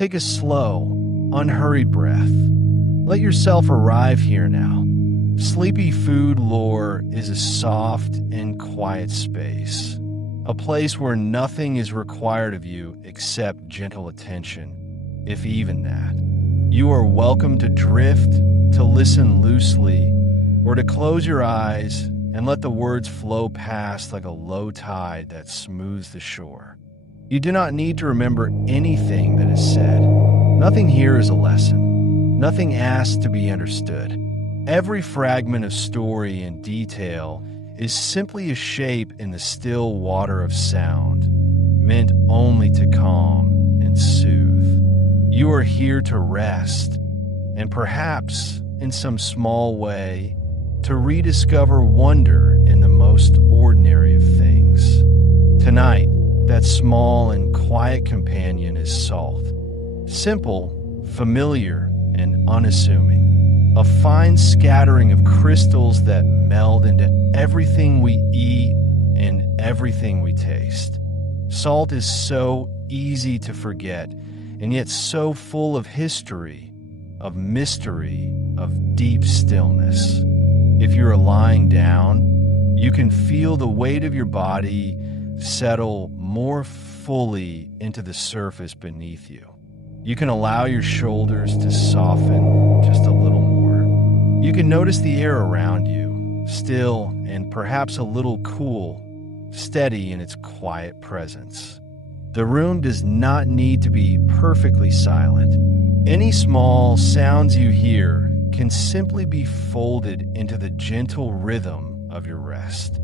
Take a slow, unhurried breath. Let yourself arrive here now. Sleepy Food Lore is a soft and quiet space, a place where nothing is required of you except gentle attention, if even that. You are welcome to drift, to listen loosely, or to close your eyes and let the words flow past like a low tide that smooths the shore. You do not need to remember anything that is said. Nothing here is a lesson. Nothing asked to be understood. Every fragment of story and detail is simply a shape in the still water of sound, meant only to calm and soothe. You are here to rest, and perhaps, in some small way, to rediscover wonder in the most ordinary of things. Tonight, that small and quiet companion is salt. Simple, familiar, and unassuming. A fine scattering of crystals that meld into everything we eat and everything we taste. Salt is so easy to forget, and yet so full of history, of mystery, of deep stillness. If you're lying down, you can feel the weight of your body settle more fully into the surface beneath you. You can allow your shoulders to soften just a little more. You can notice the air around you, still and perhaps a little cool, steady in its quiet presence. The room does not need to be perfectly silent. Any small sounds you hear can simply be folded into the gentle rhythm of your rest.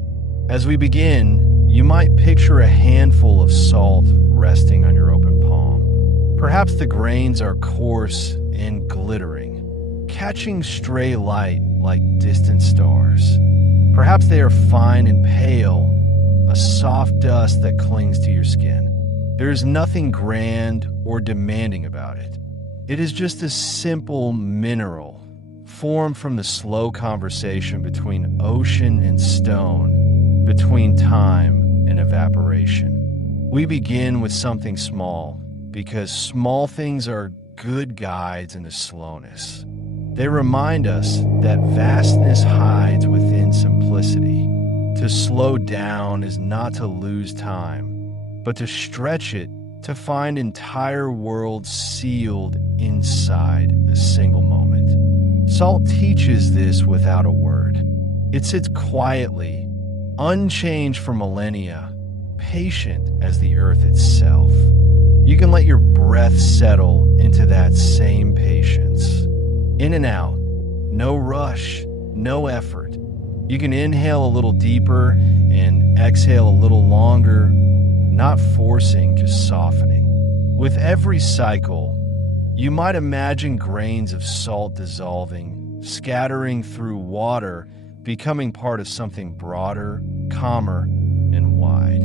As we begin, you might picture a handful of salt resting on your open palm. Perhaps the grains are coarse and glittering, catching stray light like distant stars. Perhaps they are fine and pale, a soft dust that clings to your skin. There is nothing grand or demanding about it. It is just a simple mineral formed from the slow conversation between ocean and stone, between time and evaporation. We begin with something small because small things are good guides into slowness. They remind us that vastness hides within simplicity. To slow down is not to lose time, but to stretch it to find entire worlds sealed inside a single moment. Salt teaches this without a word. It sits quietly, unchanged for millennia, patient as the earth itself. You can let your breath settle into that same patience. In and out, no rush, no effort. You can inhale a little deeper and exhale a little longer, not forcing, just softening. With every cycle, you might imagine grains of salt dissolving, scattering through water, becoming part of something broader, calmer, and wide.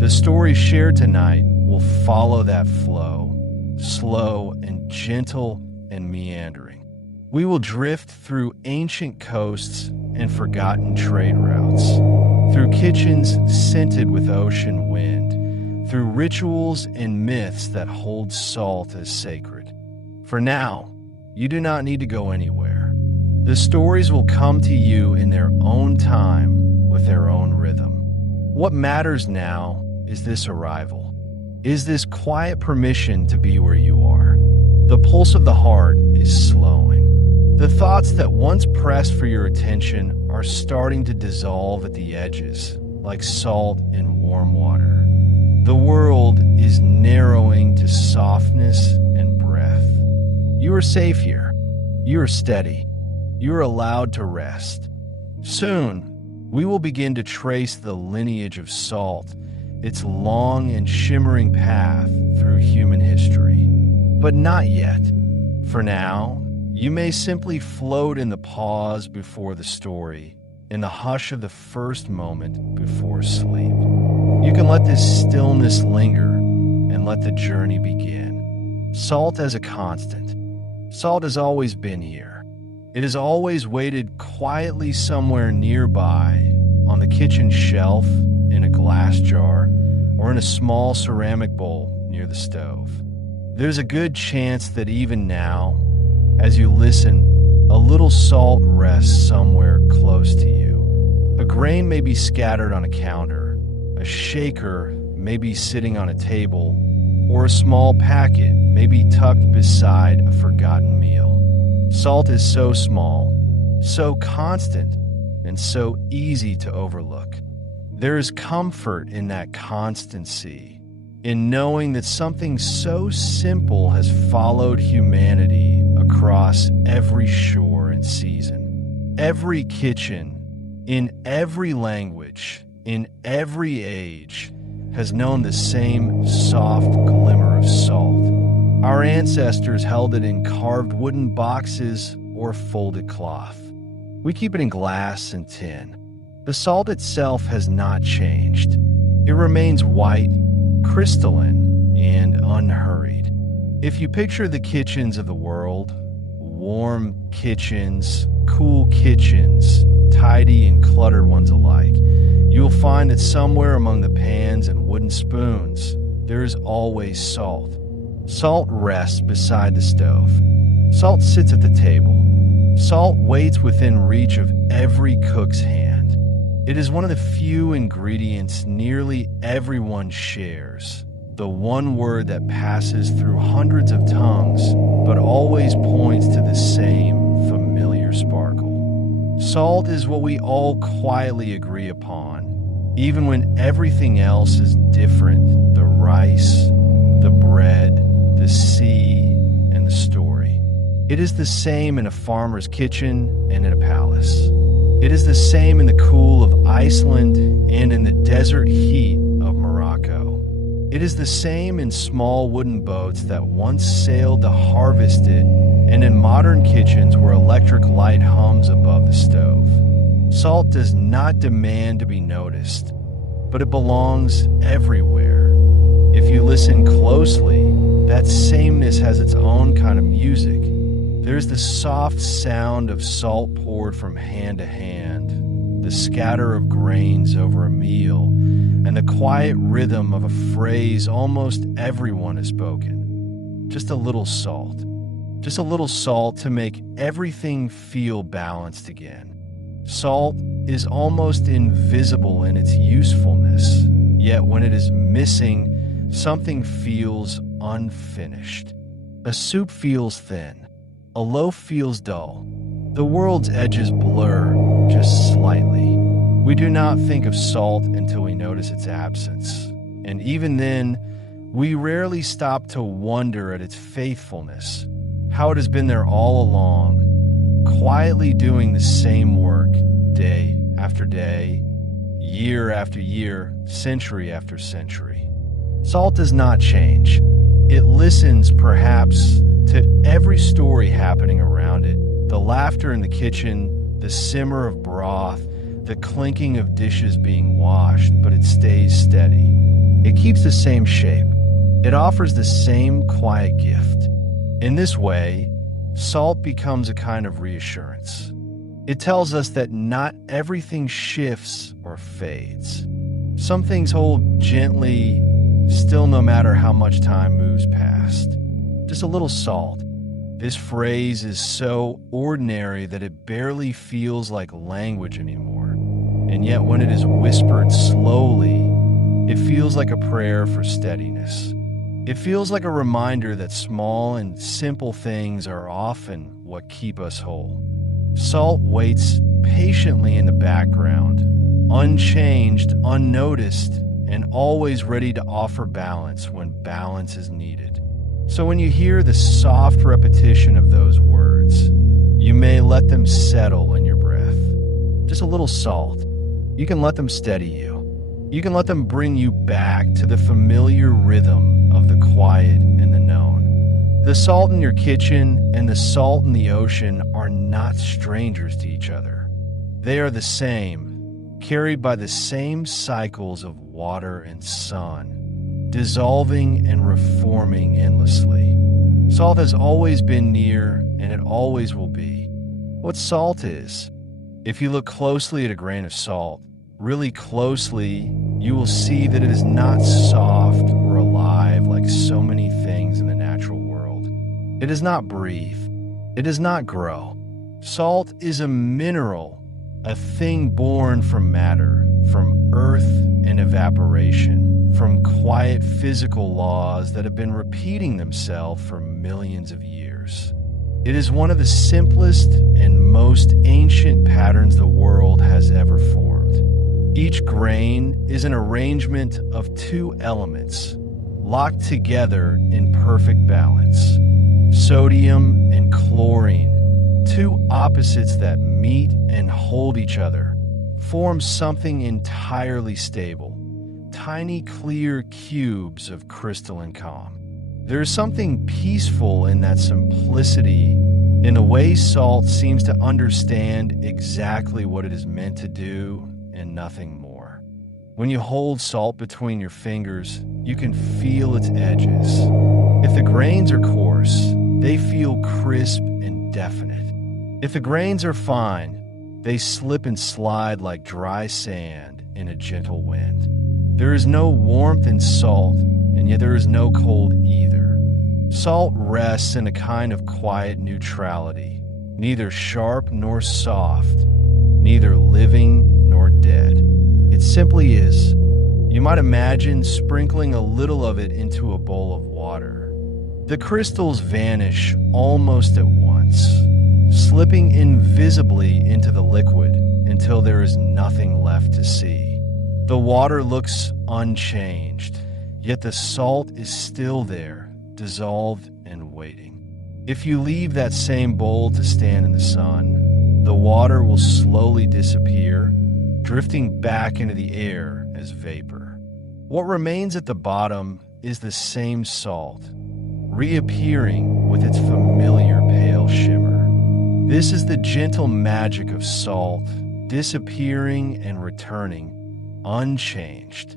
The story shared tonight will follow that flow, slow and gentle and meandering. We will drift through ancient coasts and forgotten trade routes, through kitchens scented with ocean wind, through rituals and myths that hold salt as sacred. For now, you do not need to go anywhere. The stories will come to you in their own time, with their own rhythm. What matters now is this arrival, is this quiet permission to be where you are. The pulse of the heart is slowing. The thoughts that once pressed for your attention are starting to dissolve at the edges, like salt in warm water. The world is narrowing to softness and breath. You are safe here. You are steady. You are allowed to rest. Soon, we will begin to trace the lineage of salt, its long and shimmering path through human history. But not yet. For now, you may simply float in the pause before the story, in the hush of the first moment before sleep. You can let this stillness linger and let the journey begin. Salt as a constant. Salt has always been here. It has always waited quietly somewhere nearby, on the kitchen shelf, in a glass jar, or in a small ceramic bowl near the stove. There's a good chance that even now, as you listen, a little salt rests somewhere close to you. A grain may be scattered on a counter, a shaker may be sitting on a table, or a small packet may be tucked beside a forgotten meal. Salt is so small, so constant, and so easy to overlook. There is comfort in that constancy, in knowing that something so simple has followed humanity across every shore and season. Every kitchen, in every language, in every age, has known the same soft glimmer of salt. Our ancestors held it in carved wooden boxes or folded cloth. We keep it in glass and tin. The salt itself has not changed. It remains white, crystalline, and unhurried. If you picture the kitchens of the world, warm kitchens, cool kitchens, tidy and cluttered ones alike, you'll find that somewhere among the pans and wooden spoons, there is always salt. Salt rests beside the stove. Salt sits at the table. Salt waits within reach of every cook's hand. It is one of the few ingredients nearly everyone shares, the one word that passes through hundreds of tongues, but always points to the same familiar sparkle. Salt is what we all quietly agree upon, even when everything else is different: the rice, the bread, the sea, and the story. It is the same in a farmer's kitchen and in a palace. It is the same in the cool of Iceland and in the desert heat of Morocco. It is the same in small wooden boats that once sailed to harvest it, and in modern kitchens where electric light hums above the stove. Salt does not demand to be noticed, but it belongs everywhere. If you listen closely, that sameness has its own kind of music. There's the soft sound of salt poured from hand to hand, the scatter of grains over a meal, and the quiet rhythm of a phrase almost everyone has spoken. Just a little salt. Just a little salt to make everything feel balanced again. Salt is almost invisible in its usefulness, yet when it is missing, something feels unfinished. A soup feels thin. A loaf feels dull. The world's edges blur just slightly. We do not think of salt until we notice its absence. And even then, we rarely stop to wonder at its faithfulness, how it has been there all along, quietly doing the same work day after day, year after year, century after century. Salt does not change. It listens, perhaps, to every story happening around it, the laughter in the kitchen, the simmer of broth, the clinking of dishes being washed, but it stays steady. It keeps the same shape. It offers the same quiet gift. In this way, salt becomes a kind of reassurance. It tells us that not everything shifts or fades. Some things hold gently still no matter how much time moves past. Just a little salt. This phrase is so ordinary that it barely feels like language anymore. And yet when it is whispered slowly, it feels like a prayer for steadiness. It feels like a reminder that small and simple things are often what keep us whole. Salt waits patiently in the background, unchanged, unnoticed, and always ready to offer balance when balance is needed. So when you hear the soft repetition of those words, you may let them settle in your breath. Just a little salt. You can let them steady you. You can let them bring you back to the familiar rhythm of the quiet and the known. The salt in your kitchen and the salt in the ocean are not strangers to each other. They are the same, carried by the same cycles of water and sun, dissolving and reforming endlessly. Salt has always been near, and it always will be. What salt is? If you look closely at a grain of salt, really closely, you will see that it is not soft or alive like so many things in the natural It does not breathe. It does not grow. Salt is a mineral, a thing born from matter, from earth and evaporation, from quiet physical laws that have been repeating themselves for millions of years. It is one of the simplest and most ancient patterns the world has ever formed. Each grain is an arrangement of two elements, locked together in perfect balance. Sodium and chlorine, two opposites that meet and hold each other, form something entirely stable, tiny clear cubes of crystalline calm. There is something peaceful in that simplicity, in the way salt seems to understand exactly what it is meant to do and nothing more. When you hold salt between your fingers, you can feel its edges. If the grains are coarse, they feel crisp and definite. If the grains are fine, they slip and slide like dry sand in a gentle wind. There is no warmth in salt, and yet there is no cold either. Salt rests in a kind of quiet neutrality, neither sharp nor soft, neither living nor dead. It simply is. You might imagine sprinkling a little of it into a bowl of water. The crystals vanish almost at once, slipping invisibly into the liquid until there is nothing left to see. The water looks unchanged, yet the salt is still there, dissolved and waiting. If you leave that same bowl to stand in the sun, the water will slowly disappear, drifting back into the air as vapor. What remains at the bottom is the same salt, reappearing with its familiar pale shimmer. This is the gentle magic of salt, disappearing and returning, unchanged.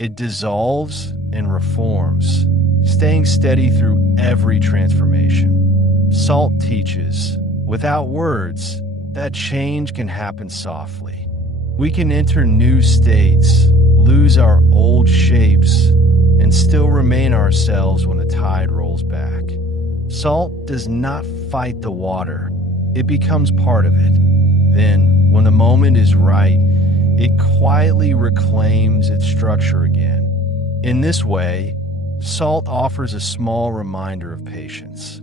It dissolves and reforms, staying steady through every transformation. Salt teaches, without words, that change can happen softly. We can enter new states, lose our old shapes, and still remain ourselves when the tide rolls back. Salt does not fight the water. It becomes part of it. Then, when the moment is right, it quietly reclaims its structure again. In this way, salt offers a small reminder of patience.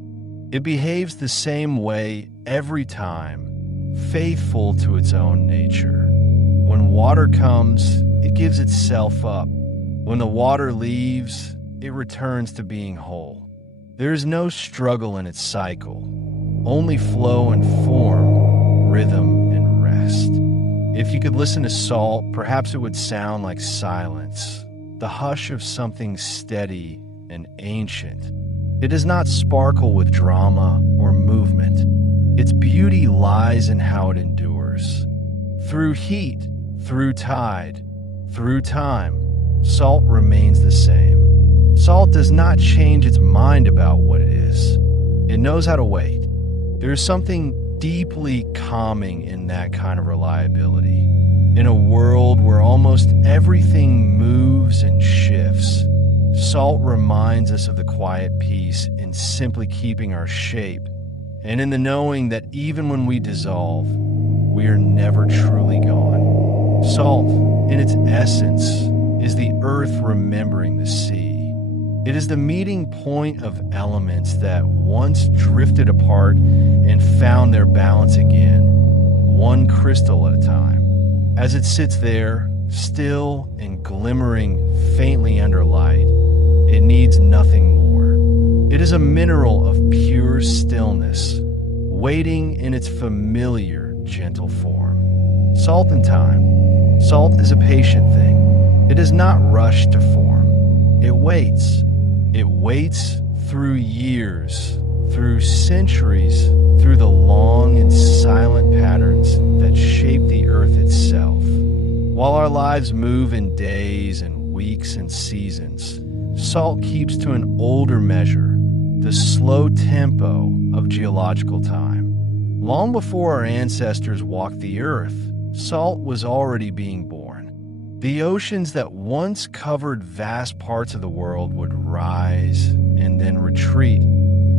It behaves the same way every time, faithful to its own nature. When water comes, it gives itself up. When the water leaves, it returns to being whole. There is no struggle in its cycle, only flow and form, rhythm and rest. If you could listen to salt, perhaps it would sound like silence, the hush of something steady and ancient. It does not sparkle with drama or movement. Its beauty lies in how it endures. Through heat, through tide, through time, salt remains the same. Salt does not change its mind about what it is. It knows how to wait. There is something deeply calming in that kind of reliability. In a world where almost everything moves and shifts, salt reminds us of the quiet peace in simply keeping our shape, and in the knowing that even when we dissolve, we are never truly gone. Salt, in its essence, is the earth remembering the sea. It is the meeting point of elements that once drifted apart and found their balance again, one crystal at a time. As it sits there, still and glimmering faintly under light, it needs nothing more. It is a mineral of pure stillness, waiting in its familiar, gentle form. Salt and time. Salt is a patient thing. It does not rush to form. It waits. It waits through years, through centuries, through the long and silent patterns that shape the earth itself. While our lives move in days and weeks and seasons, salt keeps to an older measure, the slow tempo of geological time. Long before our ancestors walked the earth, salt was already being born. The oceans that once covered vast parts of the world would rise and then retreat,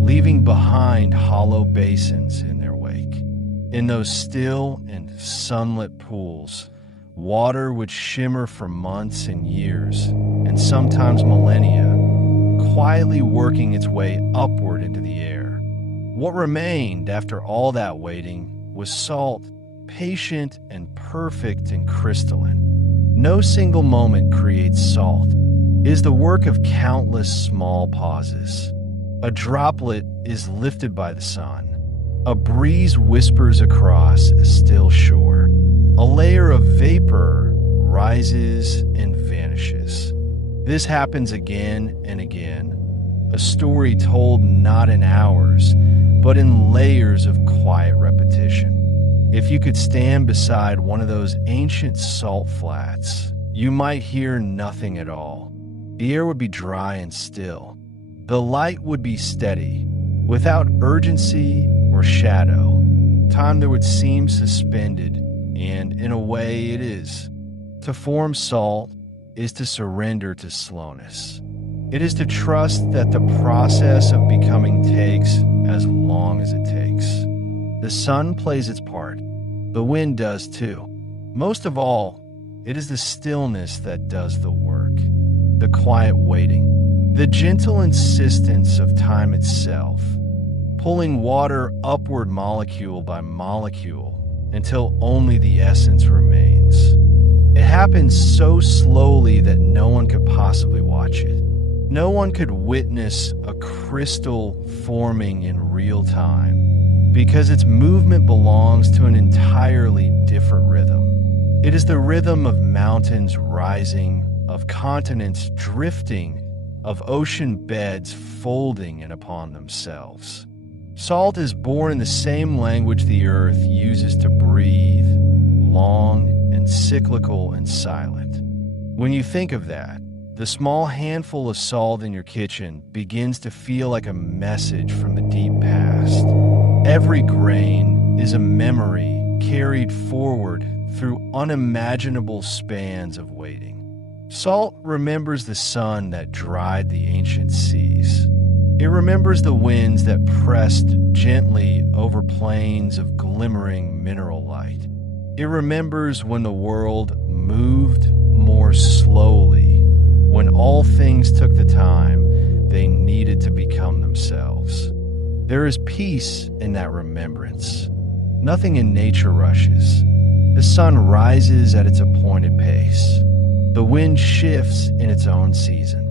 leaving behind hollow basins in their wake. In those still and sunlit pools, water would shimmer for months and years, and sometimes millennia, quietly working its way upward into the air. What remained after all that waiting was salt, patient and perfect and crystalline. No single moment creates salt. It is the work of countless small pauses. A droplet is lifted by the sun. A breeze whispers across a still shore. A layer of vapor rises and vanishes. This happens again and again. A story told not in hours, but in layers of quiet repetition. If you could stand beside one of those ancient salt flats, you might hear nothing at all. The air would be dry and still. The light would be steady, without urgency or shadow. Time there would seem suspended, and in a way it is. To form salt is to surrender to slowness. It is to trust that the process of becoming takes as long as it takes. The sun plays its part. The wind does too. Most of all, it is the stillness that does the work. The quiet waiting. The gentle insistence of time itself. Pulling water upward molecule by molecule until only the essence remains. It happens so slowly that no one could possibly watch it. No one could witness a crystal forming in real time, because its movement belongs to an entirely different rhythm. It is the rhythm of mountains rising, of continents drifting, of ocean beds folding in upon themselves. Salt is born in the same language the earth uses to breathe, long and cyclical and silent. When you think of that, the small handful of salt in your kitchen begins to feel like a message from the deep past. Every grain is a memory carried forward through unimaginable spans of waiting. Salt remembers the sun that dried the ancient seas. It remembers the winds that pressed gently over plains of glimmering mineral light. It remembers when the world moved more slowly, when all things took the time they needed to become themselves. There is peace in that remembrance. Nothing in nature rushes. The sun rises at its appointed pace. The wind shifts in its own season.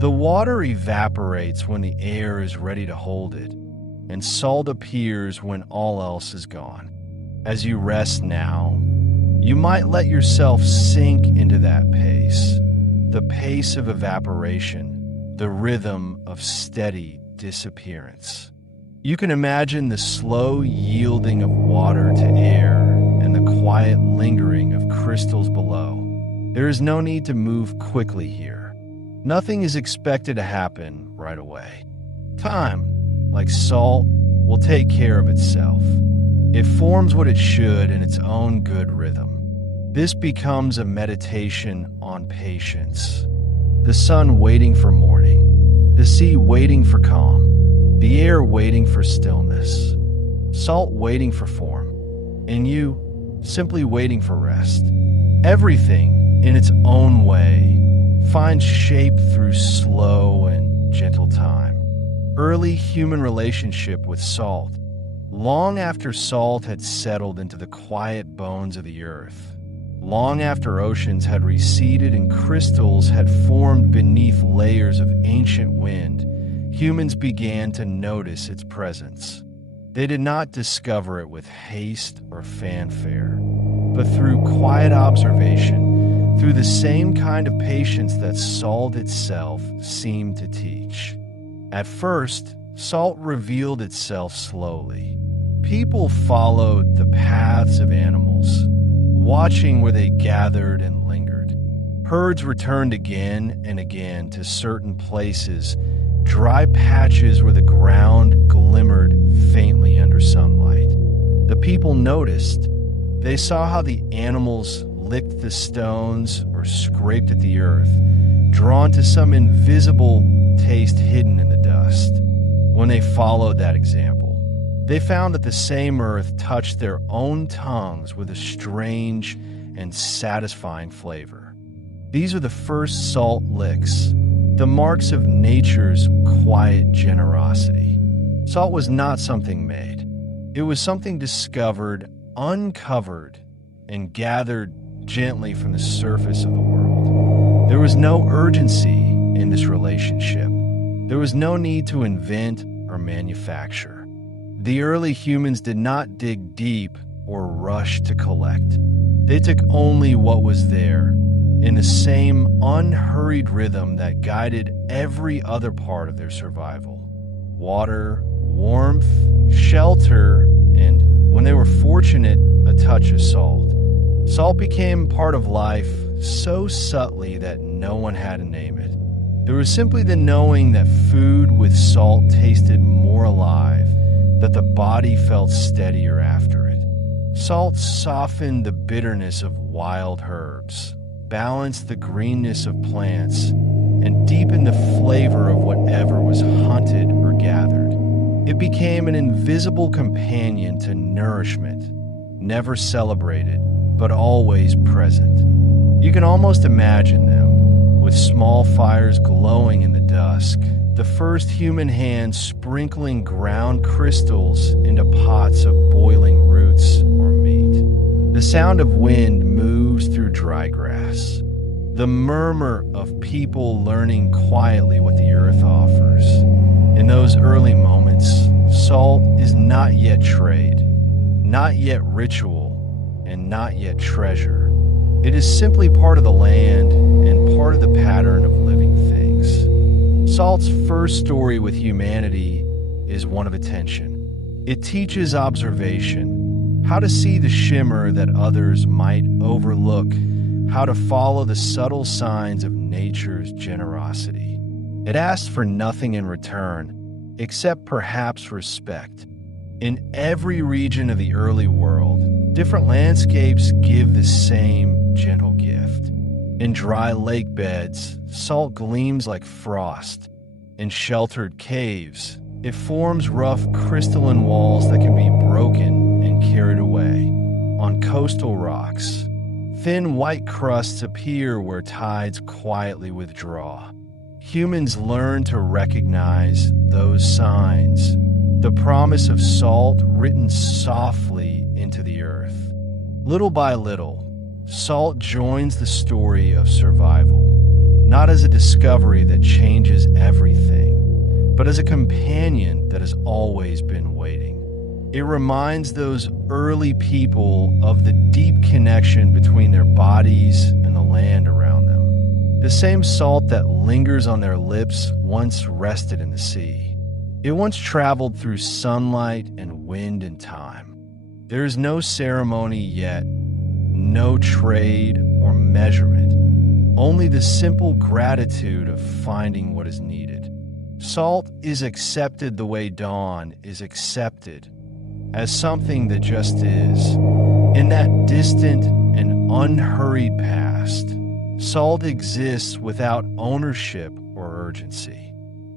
The water evaporates when the air is ready to hold it, and salt appears when all else is gone. As you rest now, you might let yourself sink into that pace, the pace of evaporation, the rhythm of steady disappearance. You can imagine the slow yielding of water to air and the quiet lingering of crystals below. There is no need to move quickly here. Nothing is expected to happen right away. Time, like salt, will take care of itself. It forms what it should in its own good rhythm. This becomes a meditation on patience. The sun waiting for morning, the sea waiting for calm, the air waiting for stillness, salt waiting for form, and you simply waiting for rest. Everything, in its own way, finds shape through slow and gentle time. Early human relationship with salt, long after salt had settled into the quiet bones of the earth, long after oceans had receded and crystals had formed beneath layers of ancient wind, humans began to notice its presence. They did not discover it with haste or fanfare, but through quiet observation, through the same kind of patience that salt itself seemed to teach. At first, salt revealed itself slowly. People followed the paths of animals, watching where they gathered and lingered. Herds returned again and again to certain places, dry patches where the ground glimmered faintly under sunlight. The people noticed. They saw how the animals licked the stones or scraped at the earth, drawn to some invisible taste hidden in the dust. when they followed that example. They found that the same earth touched their own tongues with a strange and satisfying flavor. These are the first salt licks, the marks of nature's quiet generosity. Salt was not something made. It was something discovered, uncovered, and gathered gently from the surface of the world. There was no urgency in this relationship. There was no need to invent or manufacture. The early humans did not dig deep or rush to collect. They took only what was there, in the same unhurried rhythm that guided every other part of their survival. Water, warmth, shelter, and, when they were fortunate, a touch of salt. Salt became part of life so subtly that no one had to name it. There was simply the knowing that food with salt tasted more alive, that the body felt steadier after it. Salt softened the bitterness of wild herbs, balanced the greenness of plants, and deepened the flavor of whatever was hunted or gathered. It became an invisible companion to nourishment, never celebrated, but always present. You can almost imagine them, with small fires glowing in the dusk, the first human hand sprinkling ground crystals into pots of boiling roots or meat. The sound of wind moves through dry grass. The murmur of people learning quietly what the earth offers. In those early moments, salt is not yet trade, not yet ritual, and not yet treasure. It is simply part of the land and part of the pattern of living things. Salt's first story with humanity is one of attention. It teaches observation, how to see the shimmer that others might overlook, how to follow the subtle signs of nature's generosity. It asks for nothing in return, except perhaps respect. In every region of the early world, different landscapes give the same gentle gift. In dry lake beds, salt gleams like frost. In sheltered caves, it forms rough crystalline walls that can be broken and carried away. On coastal rocks, thin white crusts appear where tides quietly withdraw. Humans learn to recognize those signs, the promise of salt written softly into the earth. Little by little, salt joins the story of survival, not as a discovery that changes everything, but as a companion that has always been waiting. It reminds those early people of the deep connection between their bodies and the land around them. The same salt that lingers on their lips once rested in the sea. It once traveled through sunlight and wind and time. There is no ceremony yet, no trade or measurement, only the simple gratitude of finding what is needed. Salt is accepted the way dawn is accepted, as something that just is. In that distant and unhurried past, salt exists without ownership or urgency.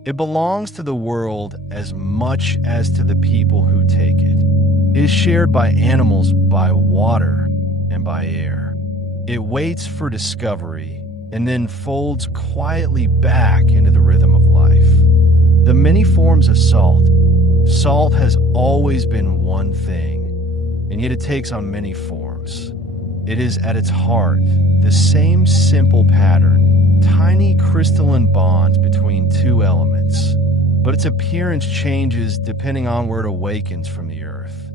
It belongs to the world as much as to the people who take it. It is shared by animals, by water, and by air. It waits for discovery and then folds quietly back into the rhythm of life. The many forms of salt has always been one thing, and yet it takes on many forms. It is at its heart the same simple pattern, tiny crystalline bonds between two elements, but its appearance changes depending on where it awakens from the earth.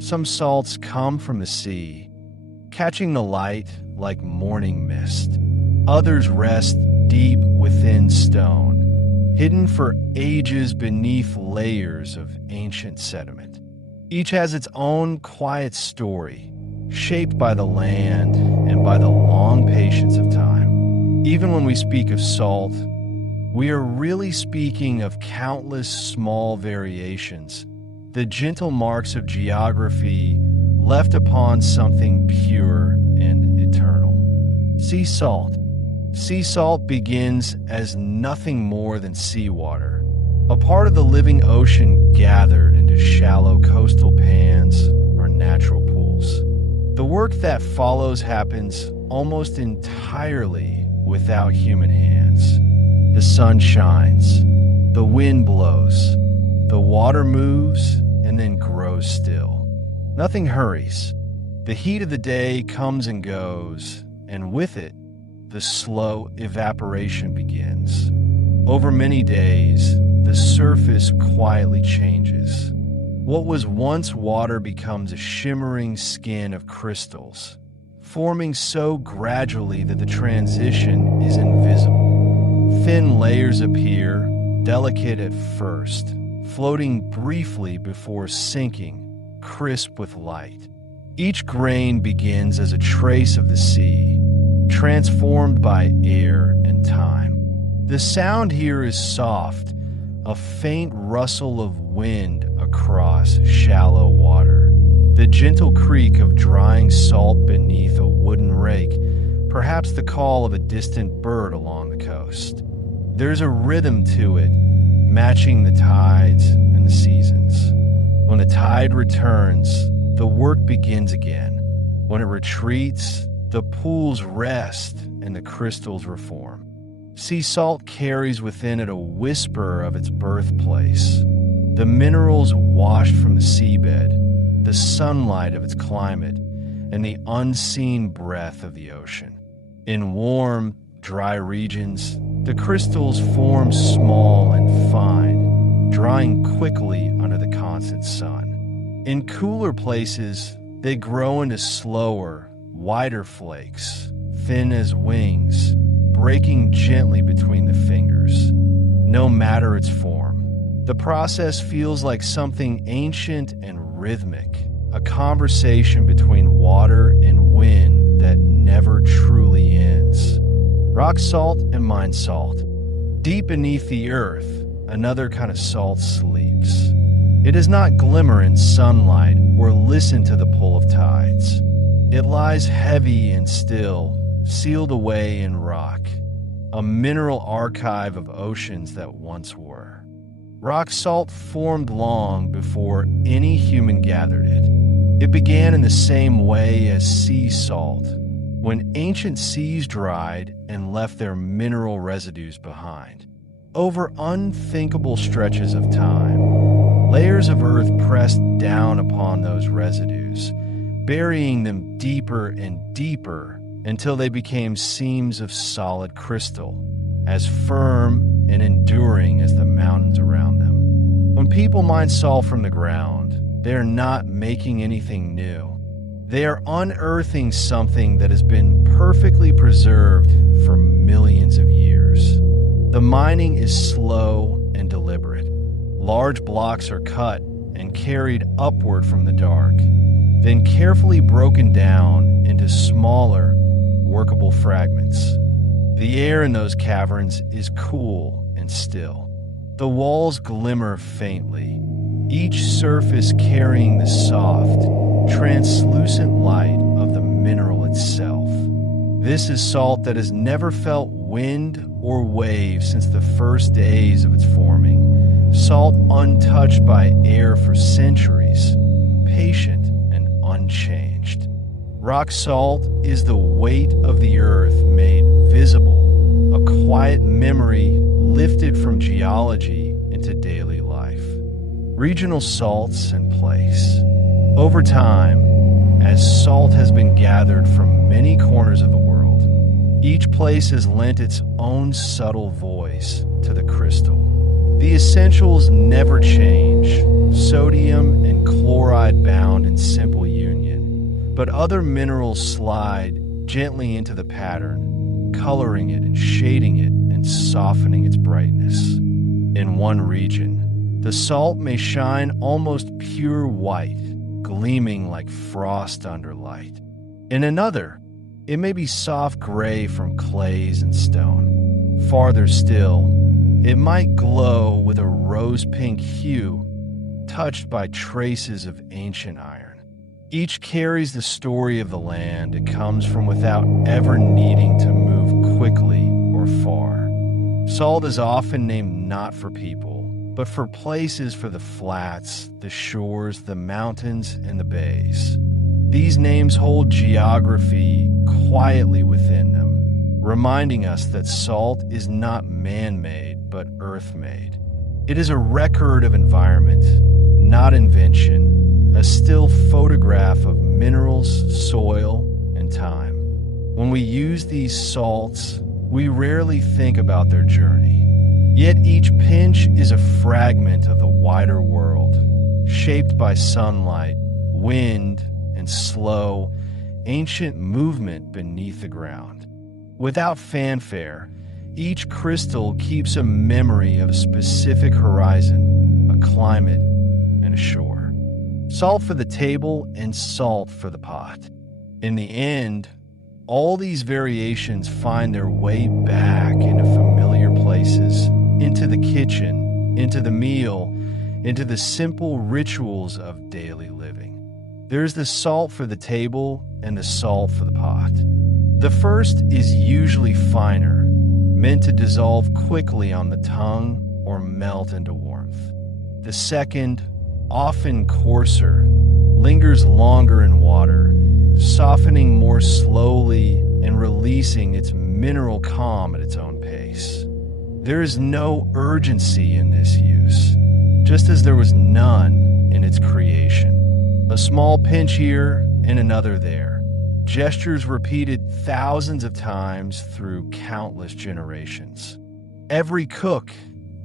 Some salts come from the sea, catching the light like morning mist. Others rest deep within stone, hidden for ages beneath layers of ancient sediment. Each has its own quiet story, shaped by the land and by the long patience of time. Even when we speak of salt, we are really speaking of countless small variations, the gentle marks of geography left upon something pure and eternal. Sea salt. Sea salt begins as nothing more than seawater, a part of the living ocean gathered into shallow coastal pans or natural pools. The work that follows happens almost entirely without human hands. The sun shines, the wind blows, the water moves and then grows still. Nothing hurries. The heat of the day comes and goes, and with it, the slow evaporation begins. Over many days, the surface quietly changes. What was once water becomes a shimmering skin of crystals, forming so gradually that the transition is invisible. Thin layers appear, delicate at first, floating briefly before sinking, crisp with light. Each grain begins as a trace of the sea, transformed by air and time. The sound here is soft, a faint rustle of wind across shallow water, the gentle creak of drying salt beneath a wooden rake, perhaps the call of a distant bird along the coast. There's a rhythm to it, matching the tides and the seasons. When the tide returns, the work begins again. When it retreats, the pools rest and the crystals reform. Sea salt carries within it a whisper of its birthplace, the minerals washed from the seabed, the sunlight of its climate, and the unseen breath of the ocean. In warm, dry regions, the crystals form small and fine, drying quickly under the constant sun. In cooler places, they grow into slower, wider flakes, thin as wings, breaking gently between the fingers. No matter its form, the process feels like something ancient and rhythmic, a conversation between water and wind that never truly ends. Rock salt and mine salt. Deep beneath the earth, another kind of salt sleeps. It does not glimmer in sunlight or listen to the pull of tides. It lies heavy and still, sealed away in rock, a mineral archive of oceans that once were. Rock salt formed long before any human gathered it. It began in the same way as sea salt, when ancient seas dried and left their mineral residues behind. Over unthinkable stretches of time, layers of earth pressed down upon those residues, burying them deeper and deeper until they became seams of solid crystal, as firm and enduring as the mountains around them. When people mine salt from the ground, they are not making anything new. They are unearthing something that has been perfectly preserved for millions of years. The mining is slow and deliberate. Large blocks are cut and carried upward from the dark, then carefully broken down into smaller, workable fragments. The air in those caverns is cool and still. The walls glimmer faintly, each surface carrying the soft, translucent light of the mineral itself. This is salt that has never felt wind or wave since the first days of its forming. Salt untouched by air for centuries, patient and unchanged. Rock salt is the weight of the earth made visible, a quiet memory lifted from geology into daily life. Regional salts and place. Over time, as salt has been gathered from many corners of the world, each place has lent its own subtle voice to the crystal. The essentials never change, sodium and chloride bound in simple union, but other minerals slide gently into the pattern, coloring it and shading it and softening its brightness. In one region, the salt may shine almost pure white, gleaming like frost under light. In another, it may be soft gray from clays and stone. Farther still, it might glow with a rose-pink hue, touched by traces of ancient iron. Each carries the story of the land it comes from without ever needing to move quickly or far. Salt is often named not for people, but for places for the flats, the shores, the mountains, and the bays. These names hold geography quietly within them, reminding us that salt is not man-made, but earth-made. It is a record of environment, not invention, a still photograph of minerals, soil, and time. When we use these salts, we rarely think about their journey. Yet each pinch is a fragment of the wider world, shaped by sunlight, wind, and slow, ancient movement beneath the ground. Without fanfare, each crystal keeps a memory of a specific horizon, a climate, and a shore. Salt for the table and salt for the pot. In the end, all these variations find their way back into familiar places, into the kitchen, into the meal, into the simple rituals of daily living. There's the salt for the table and the salt for the pot. The first is usually finer, meant to dissolve quickly on the tongue or melt into warmth. The second, often coarser, lingers longer in water, softening more slowly and releasing its mineral calm at its own pace. There is no urgency in this use, just as there was none in its creation. A small pinch here and another there. Gestures repeated thousands of times through countless generations. Every cook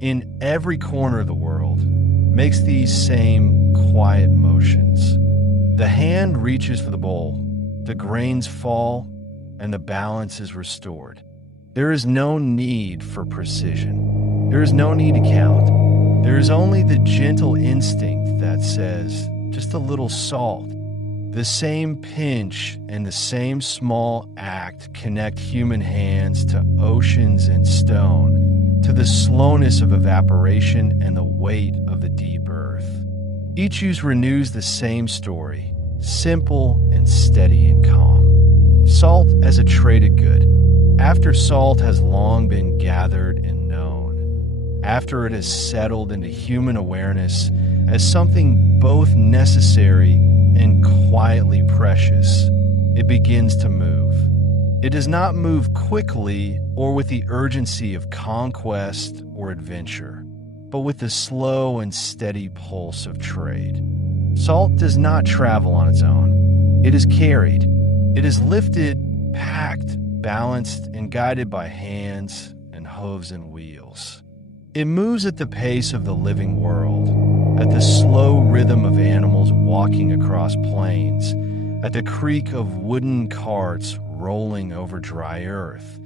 in every corner of the world makes these same quiet motions. The hand reaches for the bowl, the grains fall, and the balance is restored. There is no need for precision. There is no need to count. There is only the gentle instinct that says, just a little salt. The same pinch and the same small act connect human hands to oceans and stone, to the slowness of evaporation and the weight of the deep earth. Each use renews the same story, simple and steady and calm. Salt as a traded good. After salt has long been gathered and known, after it has settled into human awareness as something both necessary and quietly precious, it begins to move. It does not move quickly or with the urgency of conquest or adventure, but with the slow and steady pulse of trade. Salt does not travel on its own. It is carried. It is lifted, packed, balanced, and guided by hands and hooves and wheels. It moves at the pace of the living world, at the slow rhythm of animals walking across plains, at the creak of wooden carts rolling over dry earth,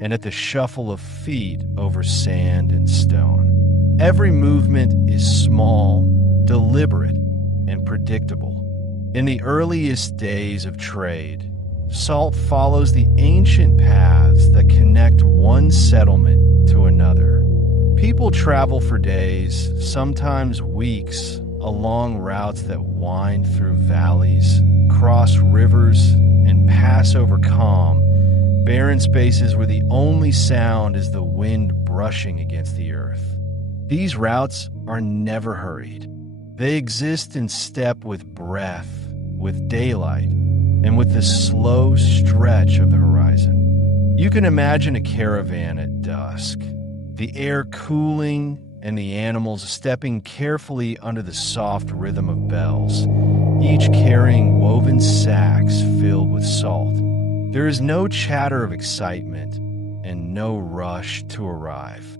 and at the shuffle of feet over sand and stone. Every movement is small, deliberate, and predictable. In the earliest days of trade, salt follows the ancient paths that connect one settlement to another. People travel for days, sometimes weeks, along routes that wind through valleys, cross rivers, and pass over calm, barren spaces where the only sound is the wind brushing against the earth. These routes are never hurried. They exist in step with breath, with daylight, and with the slow stretch of the horizon. You can imagine a caravan at dusk, the air cooling and the animals stepping carefully under the soft rhythm of bells, each carrying woven sacks filled with salt. There is no chatter of excitement and no rush to arrive.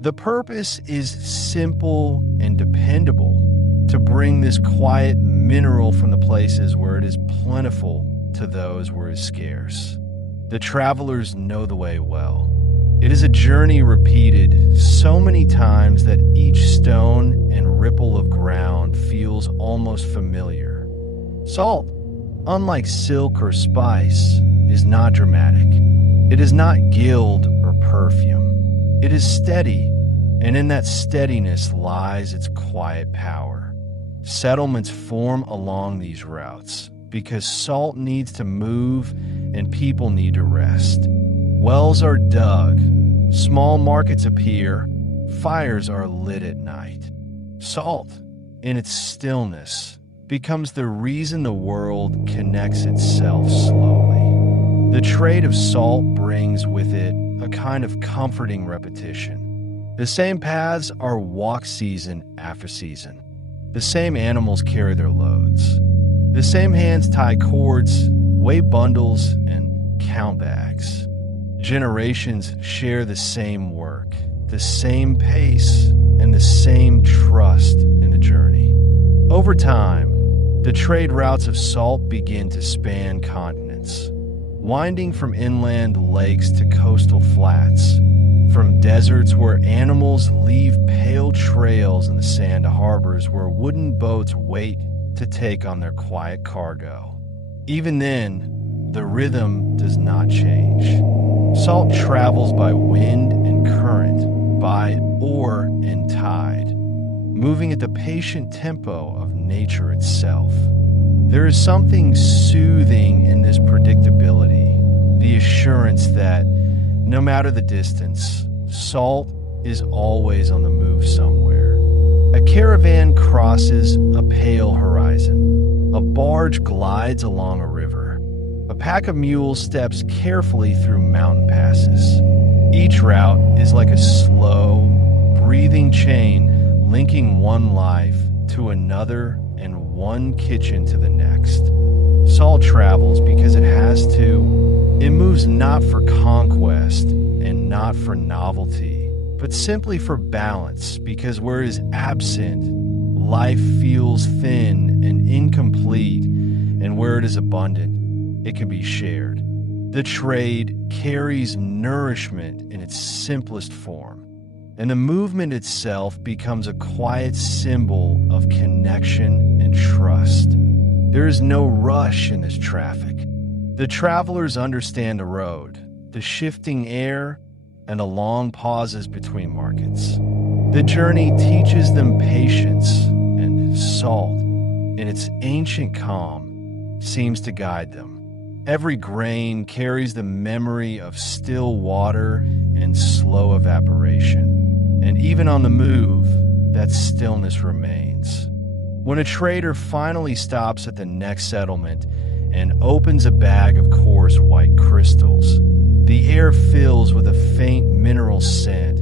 The purpose is simple and dependable, to bring this quiet mineral from the places where it is plentiful to those where it is scarce. The travelers know the way well. It is a journey repeated so many times that each stone and ripple of ground feels almost familiar. Salt, unlike silk or spice, is not dramatic. It is not gild or perfume. It is steady, and in that steadiness lies its quiet power. Settlements form along these routes because salt needs to move and people need to rest. Wells are dug, small markets appear, fires are lit at night. Salt, in its stillness, becomes the reason the world connects itself slowly. The trade of salt brings with it a kind of comforting repetition. The same paths are walked season after season. The same animals carry their loads. The same hands tie cords, weigh bundles, and count bags. Generations share the same work, the same pace, and the same trust in the journey. Over time, the trade routes of salt begin to span continents, winding from inland lakes to coastal flats, from deserts where animals leave pale trails in the sand to harbors where wooden boats wait to take on their quiet cargo. Even then, the rhythm does not change. Salt travels by wind and current, by oar and tide, moving at the patient tempo of nature itself. There is something soothing in this predictability, the assurance that, no matter the distance, salt is always on the move somewhere. A caravan crosses a pale horizon. A barge glides along a river. A pack of mules steps carefully through mountain passes. Each route is like a slow, breathing chain linking one life to another and one kitchen to the next. Salt travels because it has to. It moves not for conquest and not for novelty, but simply for balance, because where it is absent, life feels thin and incomplete, and where it is abundant, it can be shared. The trade carries nourishment in its simplest form, and the movement itself becomes a quiet symbol of connection and trust. There is no rush in this traffic. The travelers understand the road, the shifting air, and the long pauses between markets. The journey teaches them patience, and salt, in its ancient calm, seems to guide them. Every grain carries the memory of still water and slow evaporation, and even on the move, that stillness remains. When a trader finally stops at the next settlement and opens a bag of coarse white crystals, the air fills with a faint mineral scent,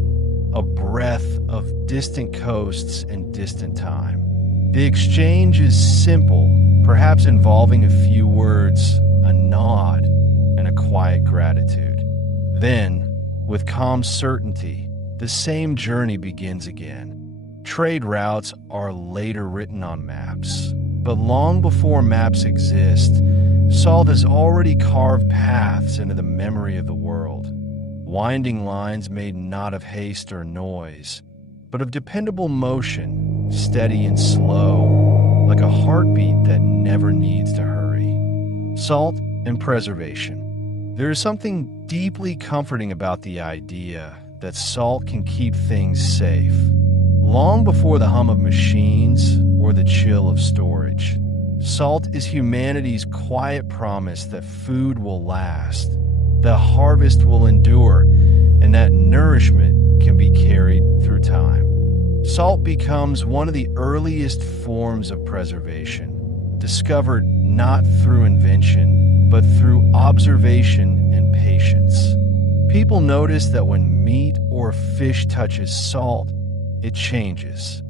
a breath of distant coasts and distant time. The exchange is simple, perhaps involving a few words, a nod, and a quiet gratitude. Then, with calm certainty, the same journey begins again. Trade routes are later written on maps, but long before maps exist, salt has already carved paths into the memory of the world. Winding lines made not of haste or noise, but of dependable motion, steady and slow, like a heartbeat that never needs to hurry. Salt and preservation. There is something deeply comforting about the idea that salt can keep things safe, long before the hum of machines or the chill of storage. Salt is humanity's quiet promise that food will last, that harvest will endure, and that nourishment can be carried through time. Salt becomes one of the earliest forms of preservation, discovered not through invention, but through observation and patience. People notice that when meat or fish touches salt, it changes.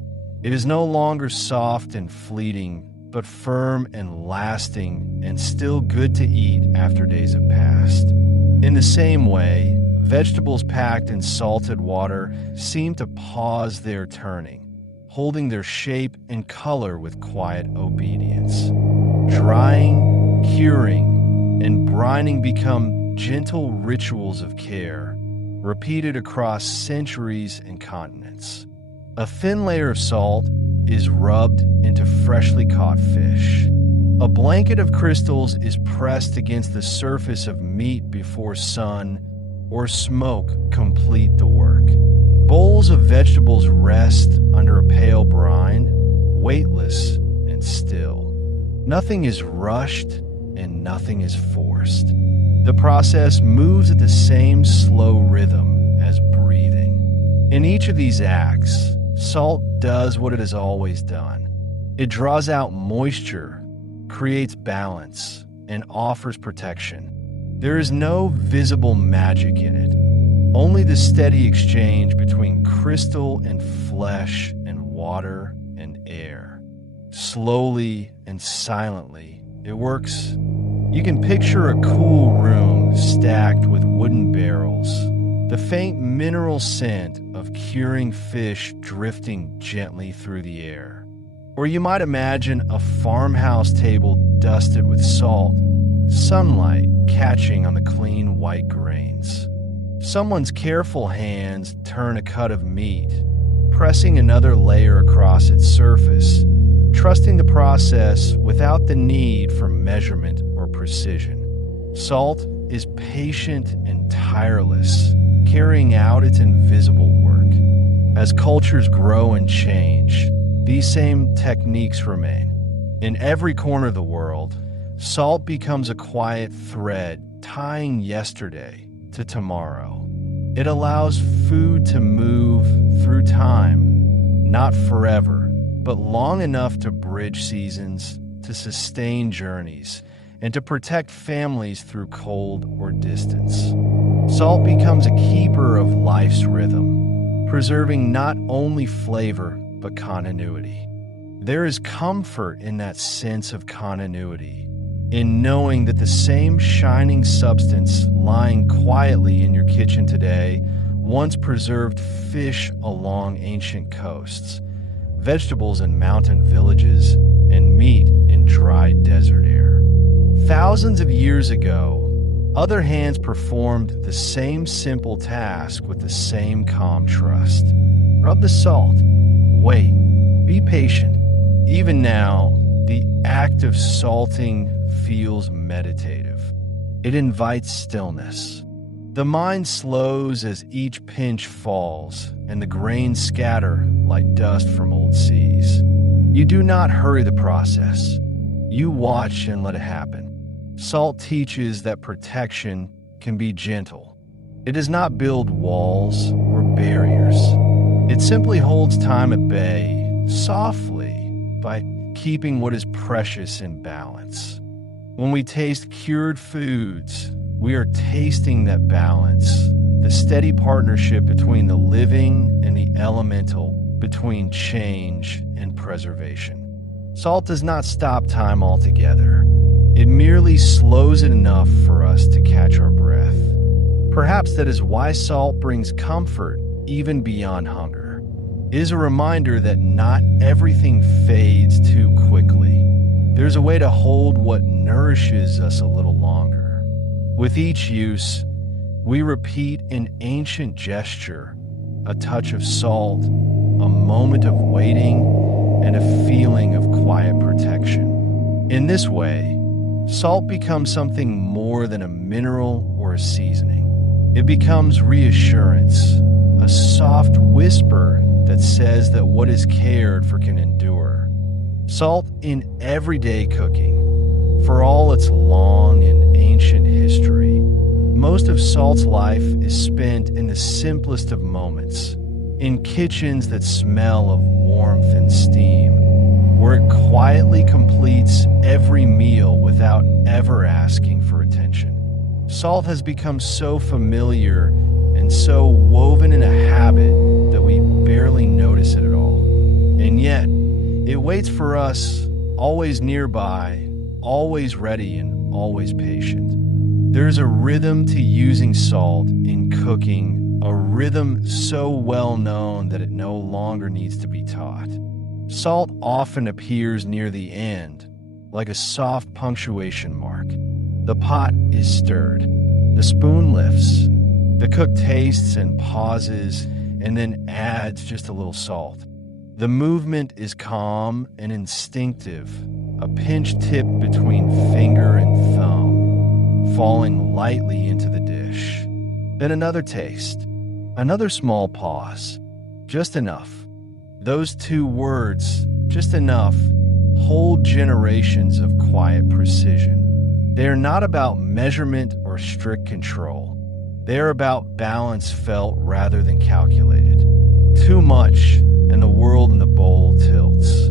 It is no longer soft and fleeting, but firm and lasting and still good to eat after days have passed. In the same way, vegetables packed in salted water seem to pause their turning, holding their shape and color with quiet obedience. Drying, curing, and brining become gentle rituals of care, repeated across centuries and continents. A thin layer of salt is rubbed into freshly caught fish. A blanket of crystals is pressed against the surface of meat before sun or smoke complete the work. Bowls of vegetables rest under a pale brine, weightless and still. Nothing is rushed and nothing is forced. The process moves at the same slow rhythm as breathing. In each of these acts, salt does what it has always done. It draws out moisture, creates balance, and offers protection. There is no visible magic in it, only the steady exchange between crystal and flesh and water and air. Slowly and silently, it works. You can picture a cool room stacked with wooden barrels, the faint mineral scent of curing fish drifting gently through the air. Or you might imagine a farmhouse table dusted with salt, sunlight catching on the clean white grains. Someone's careful hands turn a cut of meat, pressing another layer across its surface, trusting the process without the need for measurement or precision. Salt is patient and tireless, carrying out its invisible work. As cultures grow and change, these same techniques remain. In every corner of the world, salt becomes a quiet thread tying yesterday to tomorrow. It allows food to move through time, not forever, but long enough to bridge seasons, to sustain journeys, and to protect families through cold or distance. Salt becomes a keeper of life's rhythm, preserving not only flavor, but continuity. There is comfort in that sense of continuity, in knowing that the same shining substance lying quietly in your kitchen today once preserved fish along ancient coasts, vegetables in mountain villages, and meat in dry desert air. Thousands of years ago, other hands performed the same simple task with the same calm trust. Rub the salt. Wait. Be patient. Even now, the act of salting feels meditative. It invites stillness. The mind slows as each pinch falls, and the grains scatter like dust from old seas. You do not hurry the process. You watch and let it happen. Salt teaches that protection can be gentle. It does not build walls or barriers. It simply holds time at bay, softly, by keeping what is precious in balance. When we taste cured foods, we are tasting that balance, the steady partnership between the living and the elemental, between change and preservation. Salt does not stop time altogether. It merely slows it enough for us to catch our breath. Perhaps that is why salt brings comfort even beyond hunger. It is a reminder that not everything fades too quickly. There's a way to hold what nourishes us a little longer. With each use, we repeat an ancient gesture, a touch of salt, a moment of waiting, and a feeling of quiet protection. In this way, salt becomes something more than a mineral or a seasoning. It becomes reassurance, a soft whisper that says that what is cared for can endure. Salt in everyday cooking, for all its long and ancient history, most of salt's life is spent in the simplest of moments, in kitchens that smell of warmth and steam, where it quietly completes every meal without ever asking for attention. Salt has become so familiar and so woven in a habit that we barely notice it at all. And yet, it waits for us, always nearby, always ready, and always patient. There's a rhythm to using salt in cooking, a rhythm so well known that it no longer needs to be taught. Salt often appears near the end, like a soft punctuation mark. The pot is stirred. The spoon lifts. The cook tastes and pauses, and then adds just a little salt. The movement is calm and instinctive, a pinch tip between finger and thumb, falling lightly into the dish. Then another taste, another small pause, just enough. Those two words, just enough, hold generations of quiet precision. They are not about measurement or strict control. They are about balance felt rather than calculated. Too much, and the world in the bowl tilts.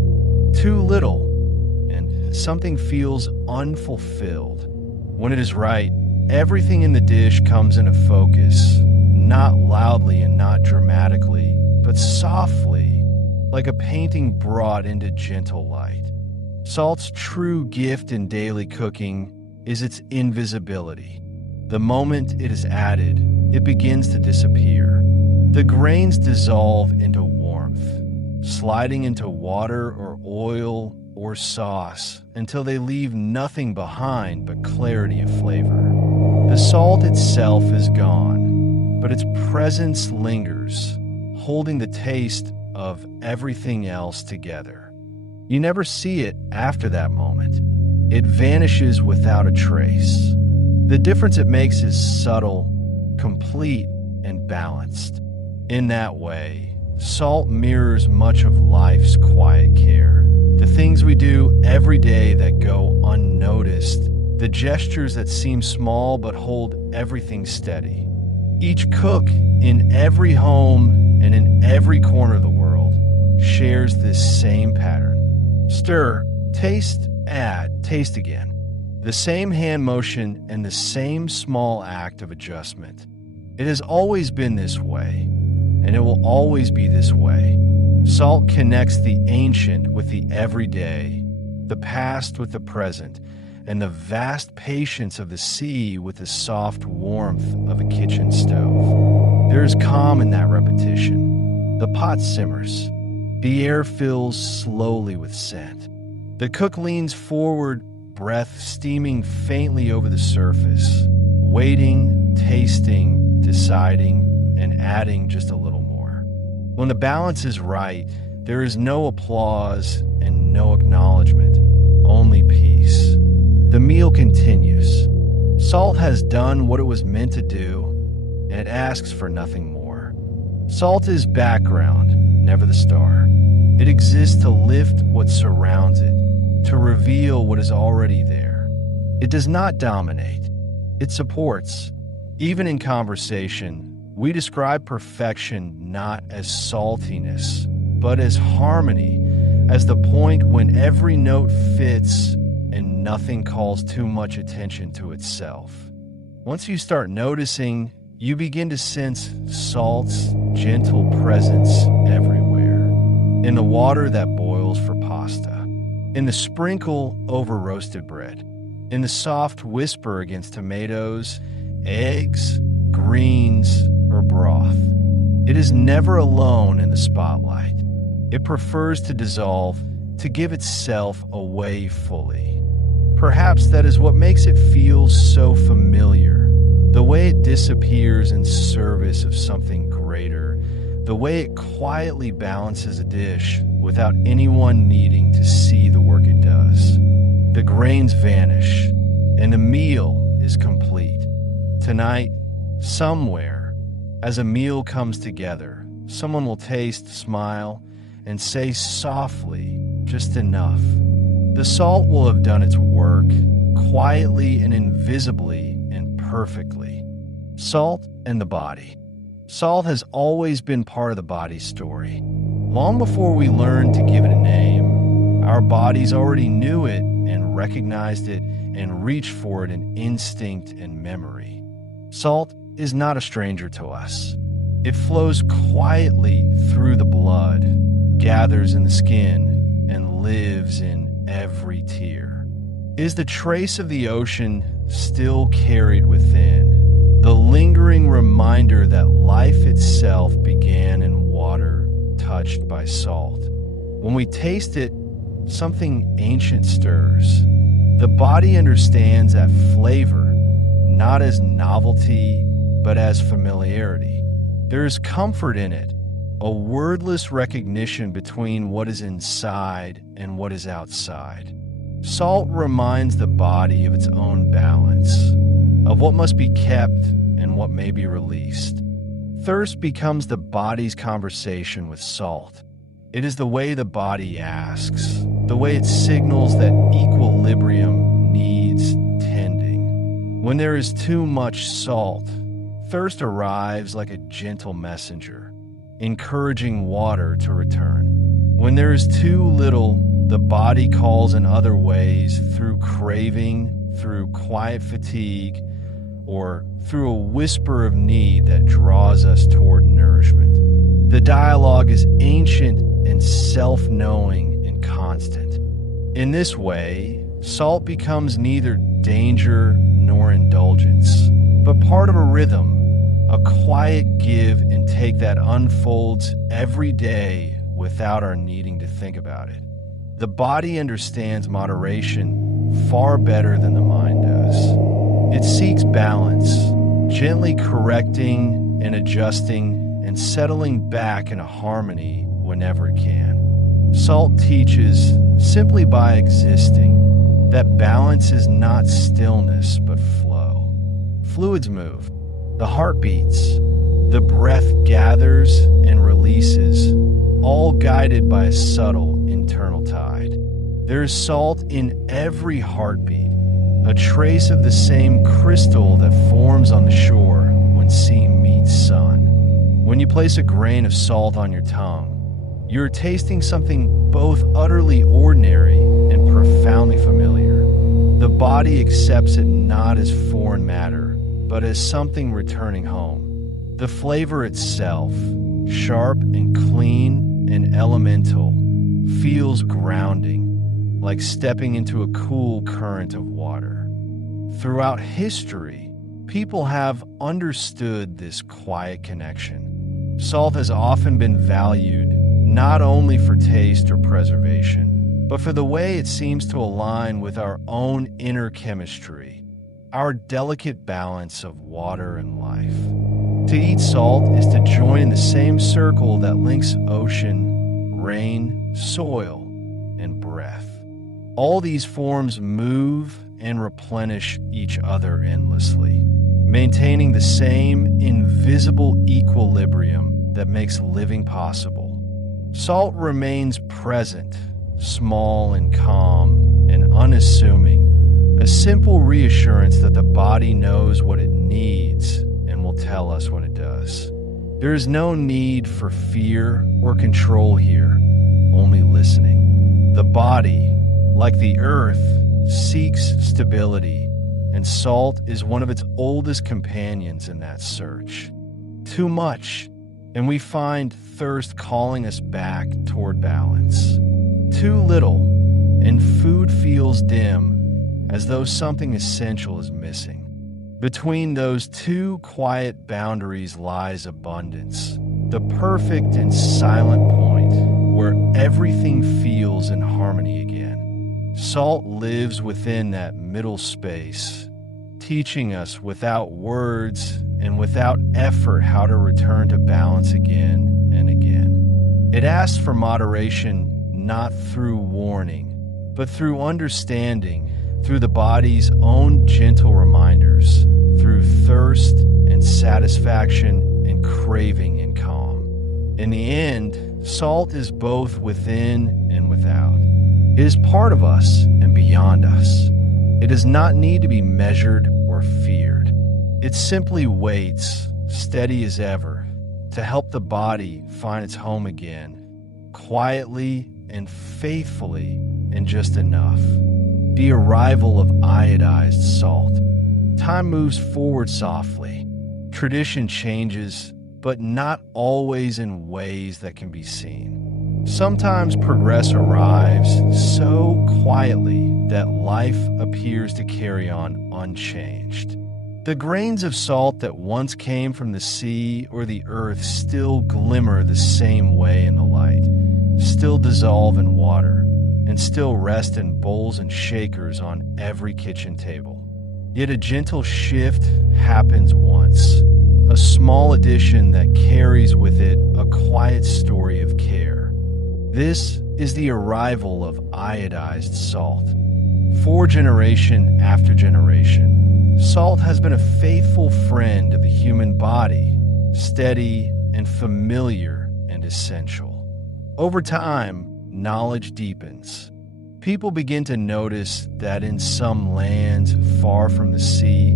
Too little, and something feels unfulfilled. When it is right, everything in the dish comes into focus, not loudly and not dramatically, but softly, like a painting brought into gentle light. Salt's true gift in daily cooking is its invisibility. The moment it is added, it begins to disappear. The grains dissolve into warmth, sliding into water or oil or sauce until they leave nothing behind but clarity of flavor. The salt itself is gone, but its presence lingers, holding the taste of everything else together. You never see it after that moment. It vanishes without a trace. The difference it makes is subtle, complete, and balanced. In that way, salt mirrors much of life's quiet care. The things we do every day that go unnoticed, the gestures that seem small but hold everything steady. Each cook in every home and in every corner of the world shares this same pattern. Stir, taste, add, taste again. The same hand motion and the same small act of adjustment. It has always been this way, and it will always be this way. Salt connects the ancient with the everyday, the past with the present, and the vast patience of the sea with the soft warmth of a kitchen stove. There is calm in that repetition. The pot simmers. The air fills slowly with scent. The cook leans forward, breath steaming faintly over the surface, waiting, tasting, deciding, and adding just a little more. When the balance is right, there is no applause and no acknowledgement, only peace. The meal continues. Salt has done what it was meant to do, and it asks for nothing more. Salt is background, never the star. It exists to lift what surrounds it, to reveal what is already there. It does not dominate. It supports. Even in conversation, we describe perfection not as saltiness, but as harmony, as the point when every note fits and nothing calls too much attention to itself. Once you start noticing, you begin to sense salt's gentle presence everywhere. In the water that boils for pasta, in the sprinkle over roasted bread, in the soft whisper against tomatoes, eggs, greens, or broth. It is never alone in the spotlight. It prefers to dissolve, to give itself away fully. Perhaps that is what makes it feel so familiar, the way it disappears in service of something greater, the way it quietly balances a dish without anyone needing to see the work it does. The grains vanish, and the meal is complete. Tonight, somewhere, as a meal comes together, someone will taste, smile, and say softly, just enough. The salt will have done its work, quietly and invisibly and perfectly. Salt and the body. Salt has always been part of the body's story. Long before we learned to give it a name, our bodies already knew it and recognized it and reached for it in instinct and memory. Salt is not a stranger to us. It flows quietly through the blood, gathers in the skin, and lives in every tear. Is the trace of the ocean still carried within? The lingering reminder that life itself began in water touched by salt. When we taste it, something ancient stirs. The body understands that flavor, not as novelty, but as familiarity. There is comfort in it, a wordless recognition between what is inside and what is outside. Salt reminds the body of its own balance, of what must be kept and what may be released. Thirst becomes the body's conversation with salt. It is the way the body asks, the way it signals that equilibrium needs tending. When there is too much salt, thirst arrives like a gentle messenger. encouraging water to return. When there is too little, the body calls in other ways, through craving, through quiet fatigue, or through a whisper of need that draws us toward nourishment. The dialogue is ancient and self-knowing and constant. In this way, salt becomes neither danger nor indulgence, but part of a rhythm, a quiet give and take that unfolds every day without our needing to think about it. The body understands moderation far better than the mind does. It seeks balance, gently correcting and adjusting and settling back in a harmony whenever it can. Salt teaches, simply by existing, that balance is not stillness but flow. Fluids move, the heart beats, the breath gathers and releases, all guided by a subtle internal tide. There is salt in every heartbeat, a trace of the same crystal that forms on the shore when sea meets sun. When you place a grain of salt on your tongue, you're tasting something both utterly ordinary and profoundly familiar. The body accepts it not as foreign matter, but as something returning home. The flavor itself, sharp and clean and elemental, feels grounding, like stepping into a cool current of water. Throughout history, people have understood this quiet connection. Salt has often been valued not only for taste or preservation, but for the way it seems to align with our own inner chemistry, our delicate balance of water and life. To eat salt is to join in the same circle that links ocean, rain, soil, and breath. All these forms move and replenish each other endlessly, maintaining the same invisible equilibrium that makes living possible. Salt remains present, small and calm and unassuming, a simple reassurance that the body knows what it needs and will tell us when it does. There is no need for fear or control here, only listening. The body, like the earth, seeks stability, and salt is one of its oldest companions in that search. Too much, and we find thirst calling us back toward balance. Too little, and food feels dim, as though something essential is missing. Between those two quiet boundaries lies abundance, the perfect and silent point where everything feels in harmony again. Salt lives within that middle space, teaching us without words and without effort how to return to balance again and again. It asks for moderation not through warning, but through understanding, through the body's own gentle reminders, through thirst and satisfaction and craving and calm. In the end, salt is both within and without. It is part of us and beyond us. It does not need to be measured or feared. It simply waits, steady as ever, to help the body find its home again, quietly and faithfully, and just enough. The arrival of iodized salt. Time moves forward softly. Tradition changes, but not always in ways that can be seen. Sometimes progress arrives so quietly that life appears to carry on unchanged. The grains of salt that once came from the sea or the earth still glimmer the same way in the light, still dissolve in water, and still rest in bowls and shakers on every kitchen table. Yet a gentle shift happens once, a small addition that carries with it a quiet story of care. This is the arrival of iodized salt. For generation after generation, salt has been a faithful friend of the human body, steady and familiar and essential. Over time, knowledge deepens. People begin to notice that in some lands far from the sea,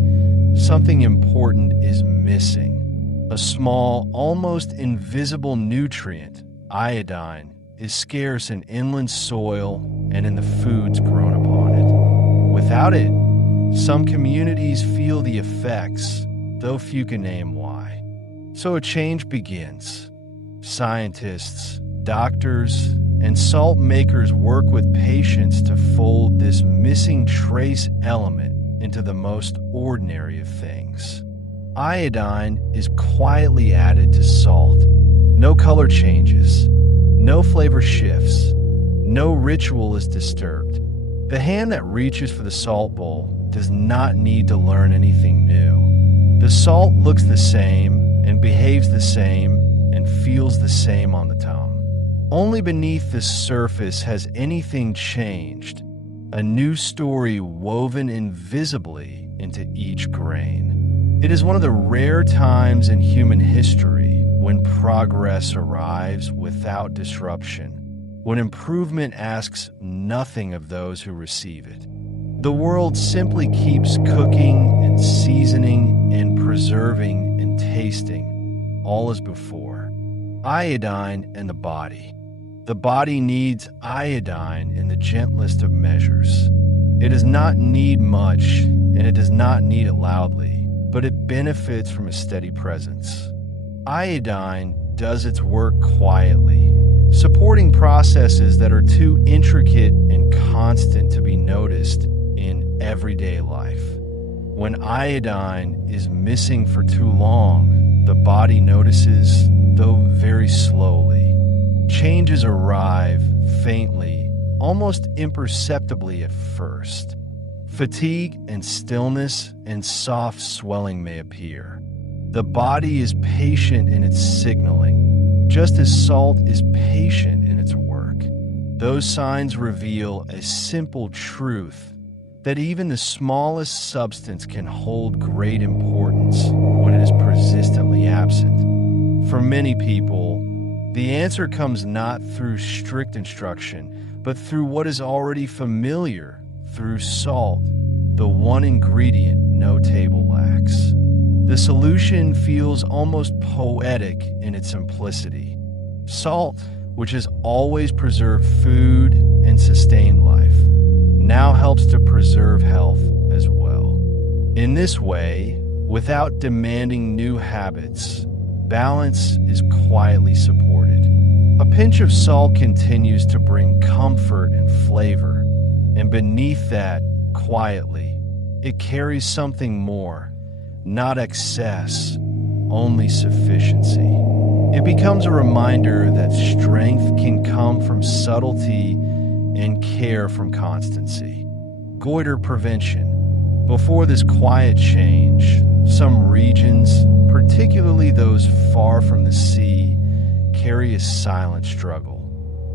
something important is missing. A small, almost invisible nutrient, iodine, is scarce in inland soil and in the foods grown upon it. Without it, some communities feel the effects, though few can name why. So a change begins. Scientists, doctors, and salt makers work with patience to fold this missing trace element into the most ordinary of things. Iodine is quietly added to salt. No color changes, no flavor shifts, no ritual is disturbed. The hand that reaches for the salt bowl does not need to learn anything new. The salt looks the same and behaves the same and feels the same on the tongue. Only beneath the surface has anything changed, a new story woven invisibly into each grain. It is one of the rare times in human history when progress arrives without disruption, when improvement asks nothing of those who receive it. The world simply keeps cooking and seasoning and preserving and tasting, all as before. Iodine and the body. The body needs iodine in the gentlest of measures. It does not need much, and it does not need it loudly, but it benefits from a steady presence. Iodine does its work quietly, supporting processes that are too intricate and constant to be noticed in everyday life. When iodine is missing for too long, the body notices, though very slowly. Changes arrive faintly, almost imperceptibly at first. Fatigue and stillness and soft swelling may appear. The body is patient in its signaling, just as salt is patient in its work. Those signs reveal a simple truth that even the smallest substance can hold great importance when it is persistently absent. For many people, the answer comes not through strict instruction, but through what is already familiar, through salt, the one ingredient no table lacks. The solution feels almost poetic in its simplicity. Salt, which has always preserved food and sustained life, now helps to preserve health as well. In this way, without demanding new habits, balance is quietly supported. A pinch of salt continues to bring comfort and flavor, and beneath that, quietly, it carries something more, not excess, only sufficiency. It becomes a reminder that strength can come from subtlety and care from constancy. Goiter prevention. Before this quiet change, some regions, particularly those far from the sea, carry a silent struggle.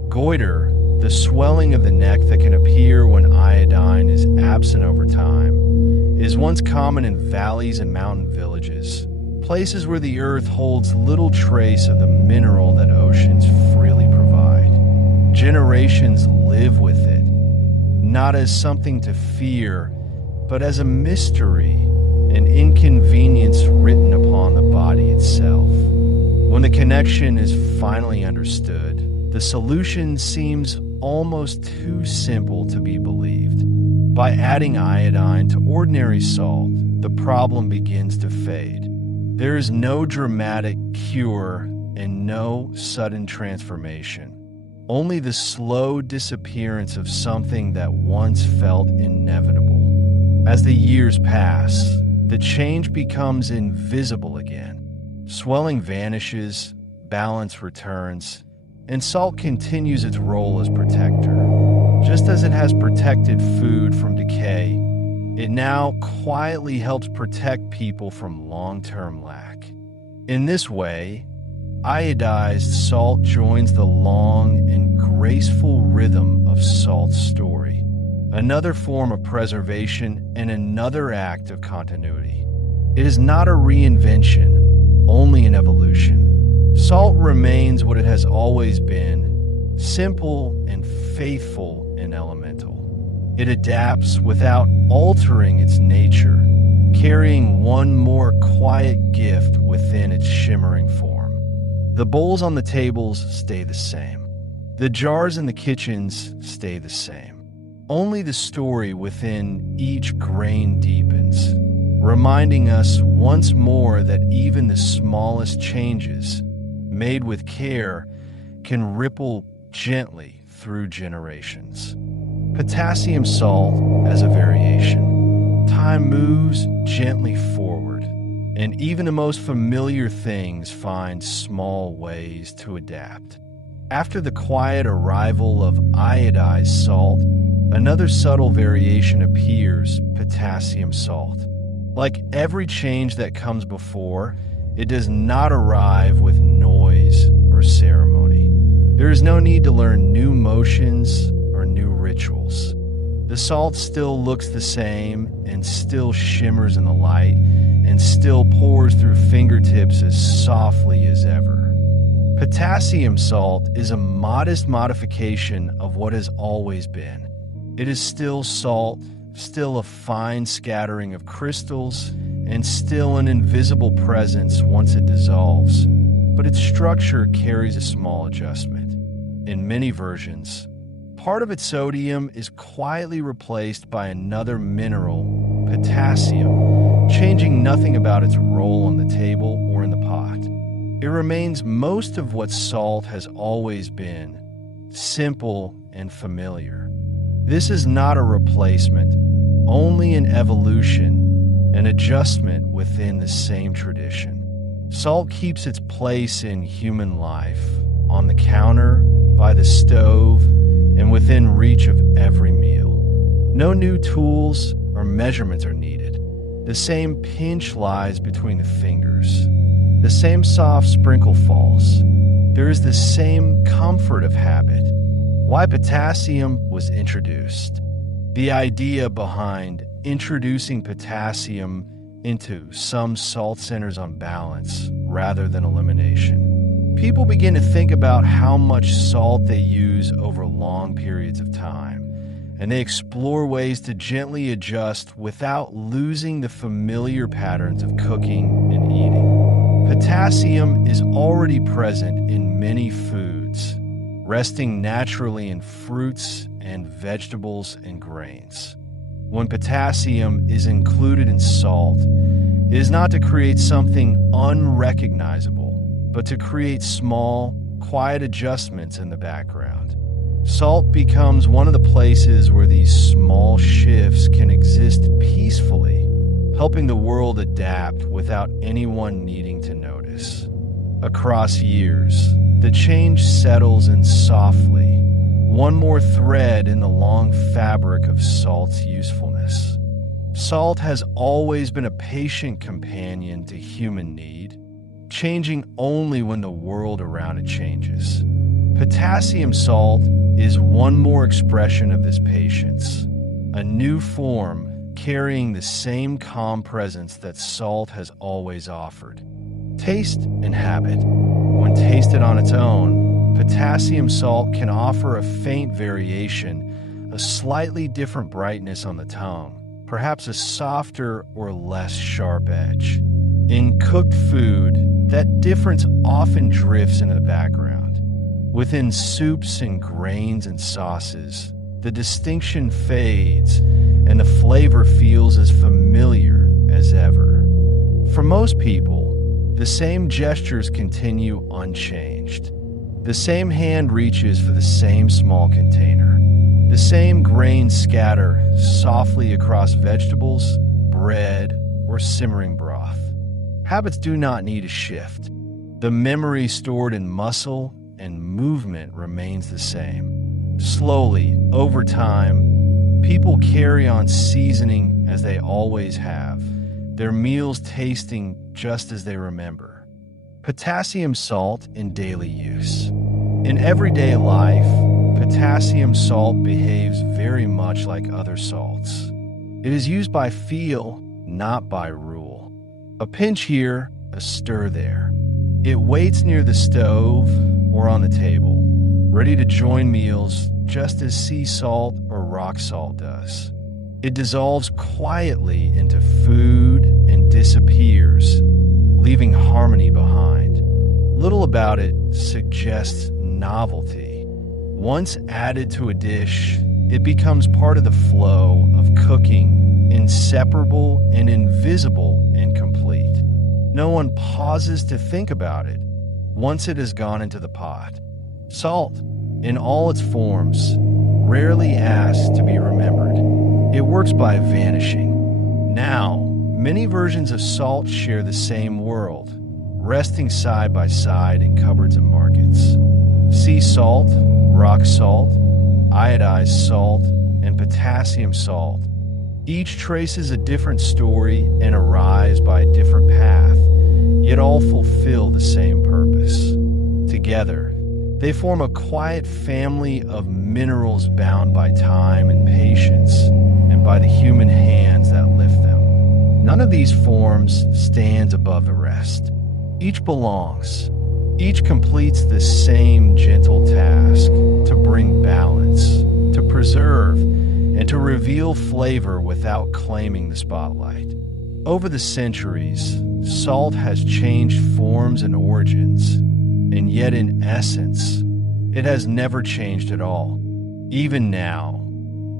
Goiter, the swelling of the neck that can appear when iodine is absent over time, is once common in valleys and mountain villages, places where the earth holds little trace of the mineral that oceans freely provide. Generations live with it, not as something to fear, but as a mystery, an inconvenience written upon the body itself. When the connection is finally understood, the solution seems almost too simple to be believed. By adding iodine to ordinary salt, the problem begins to fade. There is no dramatic cure and no sudden transformation. Only the slow disappearance of something that once felt inevitable. As the years pass, the change becomes invisible again. Swelling vanishes, balance returns, and salt continues its role as protector. Just as it has protected food from decay, it now quietly helps protect people from long-term lack. In this way, iodized salt joins the long and graceful rhythm of salt's story, another form of preservation and another act of continuity. It is not a reinvention, only an evolution. Salt remains what it has always been, simple and faithful and elemental. It adapts without altering its nature, carrying one more quiet gift within its shimmering form. The bowls on the tables stay the same. The jars in the kitchens stay the same. Only the story within each grain deepens, reminding us once more that even the smallest changes, made with care, can ripple gently through generations. Potassium salt as a variation. Time moves gently forward, and even the most familiar things find small ways to adapt. After the quiet arrival of iodized salt, another subtle variation appears, potassium salt. Like every change that comes before, it does not arrive with noise or ceremony. There is no need to learn new motions or new rituals. The salt still looks the same and still shimmers in the light and still pours through fingertips as softly as ever. Potassium salt is a modest modification of what has always been. It is still salt, still a fine scattering of crystals, and still an invisible presence once it dissolves, but its structure carries a small adjustment. In many versions, part of its sodium is quietly replaced by another mineral, potassium, changing nothing about its role on the table or in the pot. It remains most of what salt has always been, simple and familiar. This is not a replacement, only an evolution, an adjustment within the same tradition. Salt keeps its place in human life, on the counter, by the stove, and within reach of every meal. No new tools or measurements are needed. The same pinch lies between the fingers. The same soft sprinkle falls. There is the same comfort of habit. Why potassium was introduced. The idea behind introducing potassium into some salt centers on balance rather than elimination. People begin to think about how much salt they use over long periods of time, and they explore ways to gently adjust without losing the familiar patterns of cooking and eating. Potassium is already present in many foods, resting naturally in fruits and vegetables and grains. When potassium is included in salt, it is not to create something unrecognizable, but to create small, quiet adjustments in the background. Salt becomes one of the places where these small shifts can exist peacefully, helping the world adapt without anyone needing to notice. Across years, the change settles in softly, one more thread in the long fabric of salt's usefulness. Salt has always been a patient companion to human need, changing only when the world around it changes. Potassium salt is one more expression of this patience, a new form carrying the same calm presence that salt has always offered. Taste and habit. When tasted on its own, potassium salt can offer a faint variation, a slightly different brightness on the tongue, perhaps a softer or less sharp edge. In cooked food, that difference often drifts into the background. Within soups and grains and sauces, the distinction fades and the flavor feels as familiar as ever. For most people, the same gestures continue unchanged. The same hand reaches for the same small container. The same grains scatter softly across vegetables, bread, or simmering broth. Habits do not need a shift. The memory stored in muscle and movement remains the same. Slowly, over time, people carry on seasoning as they always have, their meals tasting just as they remember. Potassium salt in daily use. In everyday life, potassium salt behaves very much like other salts. It is used by feel, not by rule. A pinch here, a stir there. It waits near the stove or on the table, ready to join meals just as sea salt or rock salt does. It dissolves quietly into food and disappears, leaving harmony behind. Little about it suggests novelty. Once added to a dish, it becomes part of the flow of cooking, inseparable and invisible and complete. No one pauses to think about it once it has gone into the pot. Salt, in all its forms, rarely asks to be remembered. It works by vanishing. Now, many versions of salt share the same world, resting side by side in cupboards and markets. Sea salt, rock salt, iodized salt, and potassium salt. Each traces a different story and arise by a different path, yet all fulfill the same purpose. Together, they form a quiet family of minerals bound by time and patience, and by the human hands that lift them. None of these forms stands above the rest. Each belongs. Each completes the same gentle task to bring balance, to preserve, and to reveal flavor without claiming the spotlight. Over the centuries, salt has changed forms and origins, and yet in essence, it has never changed at all. Even now,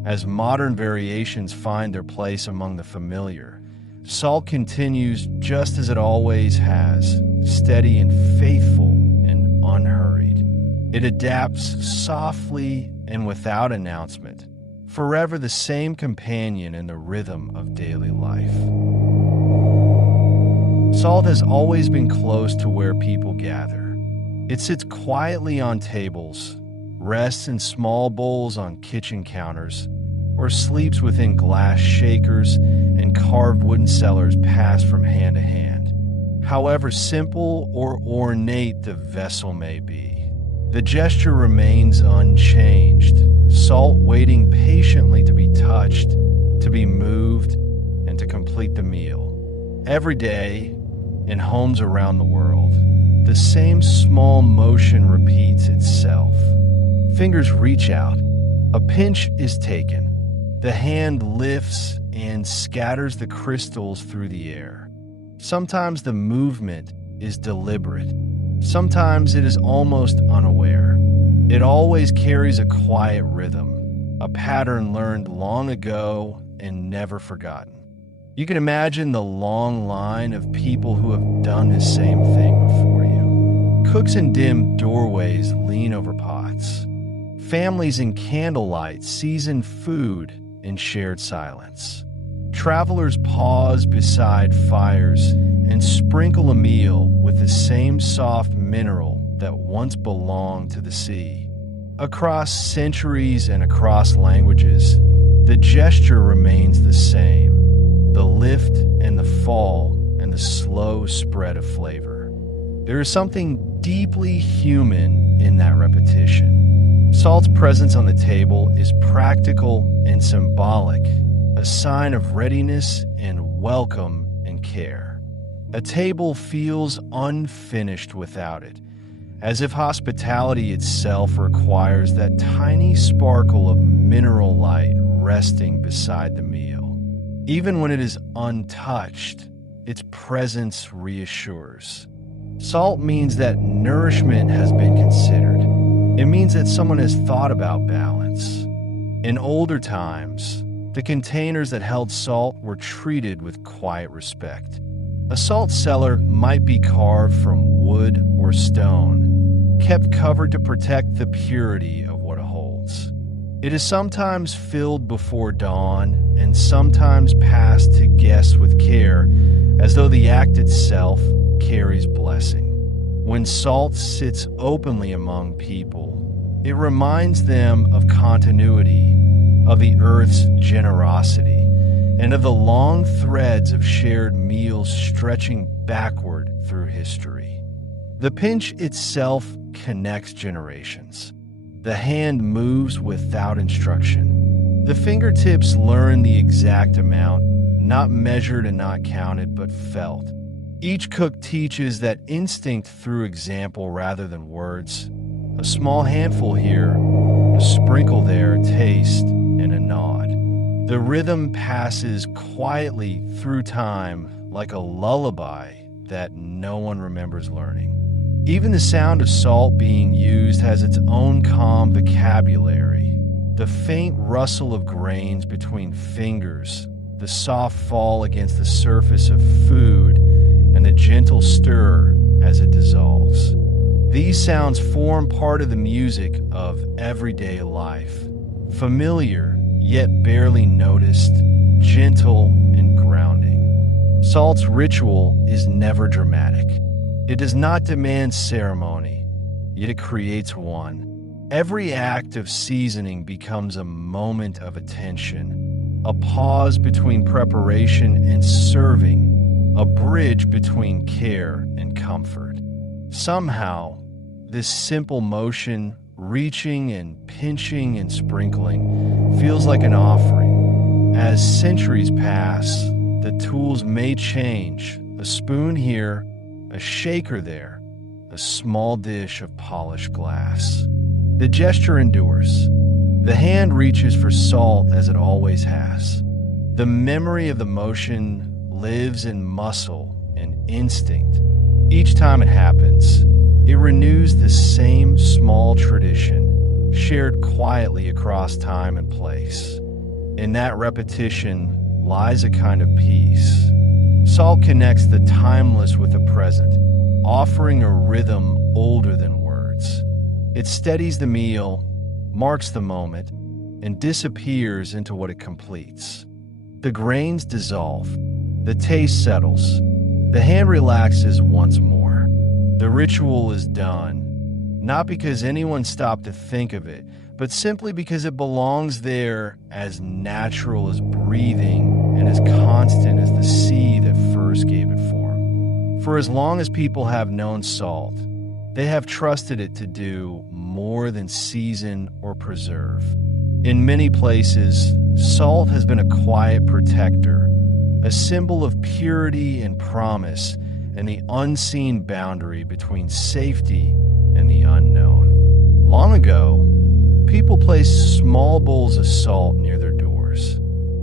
as modern variations find their place among the familiar, salt continues just as it always has, steady and faithful and unhurried. It adapts softly and without announcement, forever the same companion in the rhythm of daily life. Salt has always been close to where people gather. It sits quietly on tables, rests in small bowls on kitchen counters, or sleeps within glass shakers and carved wooden cellars passed from hand to hand. However simple or ornate the vessel may be, the gesture remains unchanged, salt waiting patiently to be touched, to be moved, and to complete the meal. Every day, in homes around the world, the same small motion repeats itself. Fingers reach out, a pinch is taken, the hand lifts and scatters the crystals through the air. Sometimes the movement is deliberate, sometimes it is almost unaware. It always carries a quiet rhythm, a pattern learned long ago and never forgotten. You can imagine the long line of people who have done the same thing before you. Cooks in dim doorways lean over pots. Families in candlelight season food in shared silence. Travelers pause beside fires and sprinkle a meal with the same soft mineral that once belonged to the sea. Across centuries and across languages, the gesture remains the same. The lift and the fall and the slow spread of flavor. There is something deeply human in that repetition. Salt's presence on the table is practical and symbolic, a sign of readiness and welcome and care. A table feels unfinished without it, as if hospitality itself requires that tiny sparkle of mineral light resting beside the meal. Even when it is untouched, its presence reassures. Salt means that nourishment has been considered. It means that someone has thought about balance. In older times, the containers that held salt were treated with quiet respect. A salt cellar might be carved from wood or stone, kept covered to protect the purity of what it holds. It is sometimes filled before dawn and sometimes passed to guests with care, as though the act itself carries blessing. When salt sits openly among people, it reminds them of continuity, of the earth's generosity, and of the long threads of shared meals stretching backward through history. The pinch itself connects generations. The hand moves without instruction. The fingertips learn the exact amount, not measured and not counted, but felt. Each cook teaches that instinct through example rather than words. A small handful here, a sprinkle there, a taste, and a nod. The rhythm passes quietly through time like a lullaby that no one remembers learning. Even the sound of salt being used has its own calm vocabulary. The faint rustle of grains between fingers, the soft fall against the surface of food, and the gentle stir as it dissolves. These sounds form part of the music of everyday life, familiar yet barely noticed, gentle and grounding. Salt's ritual is never dramatic. It does not demand ceremony, yet it creates one. Every act of seasoning becomes a moment of attention, a pause between preparation and serving, a bridge between care and comfort. Somehow, this simple motion, reaching and pinching and sprinkling, feels like an offering. As centuries pass, the tools may change. A spoon here, a shaker there, a small dish of polished glass. The gesture endures. The hand reaches for salt as it always has. The memory of the motion lives in muscle and instinct. Each time it happens, it renews the same small tradition, shared quietly across time and place. In that repetition lies a kind of peace. Salt connects the timeless with the present, offering a rhythm older than words. It steadies the meal, marks the moment, and disappears into what it completes. The grains dissolve, the taste settles, the hand relaxes once more. The ritual is done, not because anyone stopped to think of it, but simply because it belongs there, as natural as breathing and as constant as the sea that first gave it form. For as long as people have known salt, they have trusted it to do more than season or preserve. In many places, salt has been a quiet protector, a symbol of purity and promise, and the unseen boundary between safety and the unknown. Long ago, people placed small bowls of salt near their doors.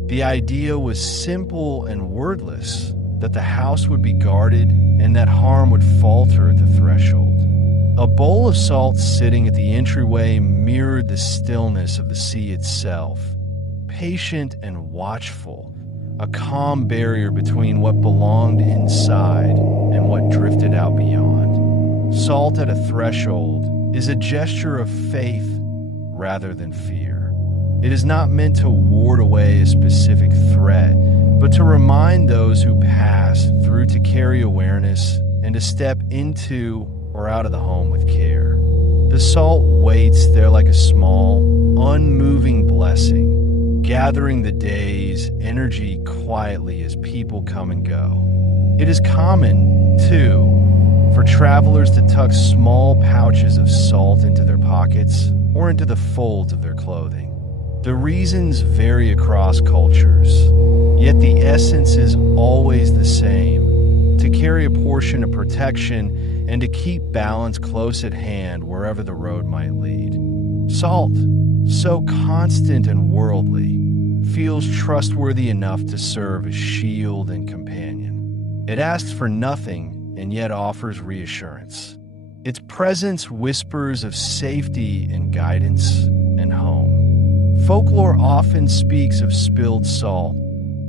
The idea was simple and wordless, that the house would be guarded and that harm would falter at the threshold. A bowl of salt sitting at the entryway mirrored the stillness of the sea itself, patient and watchful, a calm barrier between what belonged inside and what drifted out beyond. Salt at a threshold is a gesture of faith rather than fear. It is not meant to ward away a specific threat, but to remind those who pass through to carry awareness and to step into or out of the home with care. The salt waits there like a small, unmoving blessing, gathering the day's energy quietly as people come and go. It is common, too, for travelers to tuck small pouches of salt into their pockets or into the folds of their clothing. The reasons vary across cultures, yet the essence is always the same: to carry a portion of protection and to keep balance close at hand wherever the road might lead. Salt, so constant and worldly, feels trustworthy enough to serve as shield and companion. It asks for nothing and yet offers reassurance. Its presence whispers of safety and guidance and home. Folklore often speaks of spilled salt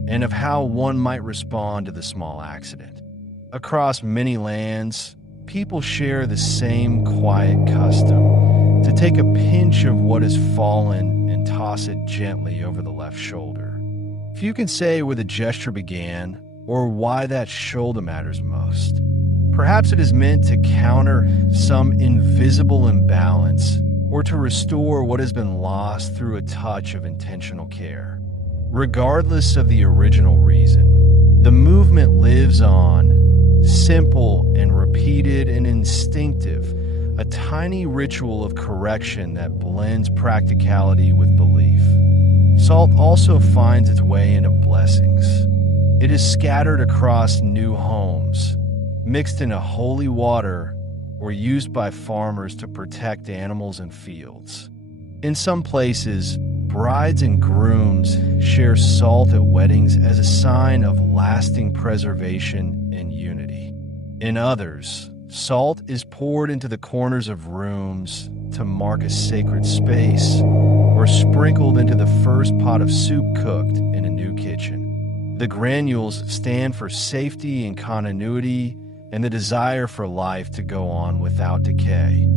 and of how one might respond to the small accident. Across many lands, people share the same quiet custom: to take a pinch of what has fallen and toss it gently over the left shoulder. Few can say where the gesture began or why that shoulder matters most. Perhaps it is meant to counter some invisible imbalance or to restore what has been lost through a touch of intentional care. Regardless of the original reason, the movement lives on, simple and repeated and instinctive, a tiny ritual of correction that blends practicality with belief. Salt also finds its way into blessings. It is scattered across new homes, mixed in a holy water, or used by farmers to protect animals and fields. In some places, brides and grooms share salt at weddings as a sign of lasting preservation and unity. In others, salt is poured into the corners of rooms to mark a sacred space, or sprinkled into the first pot of soup cooked in a new kitchen. The granules stand for safety and continuity and the desire for life to go on without decay.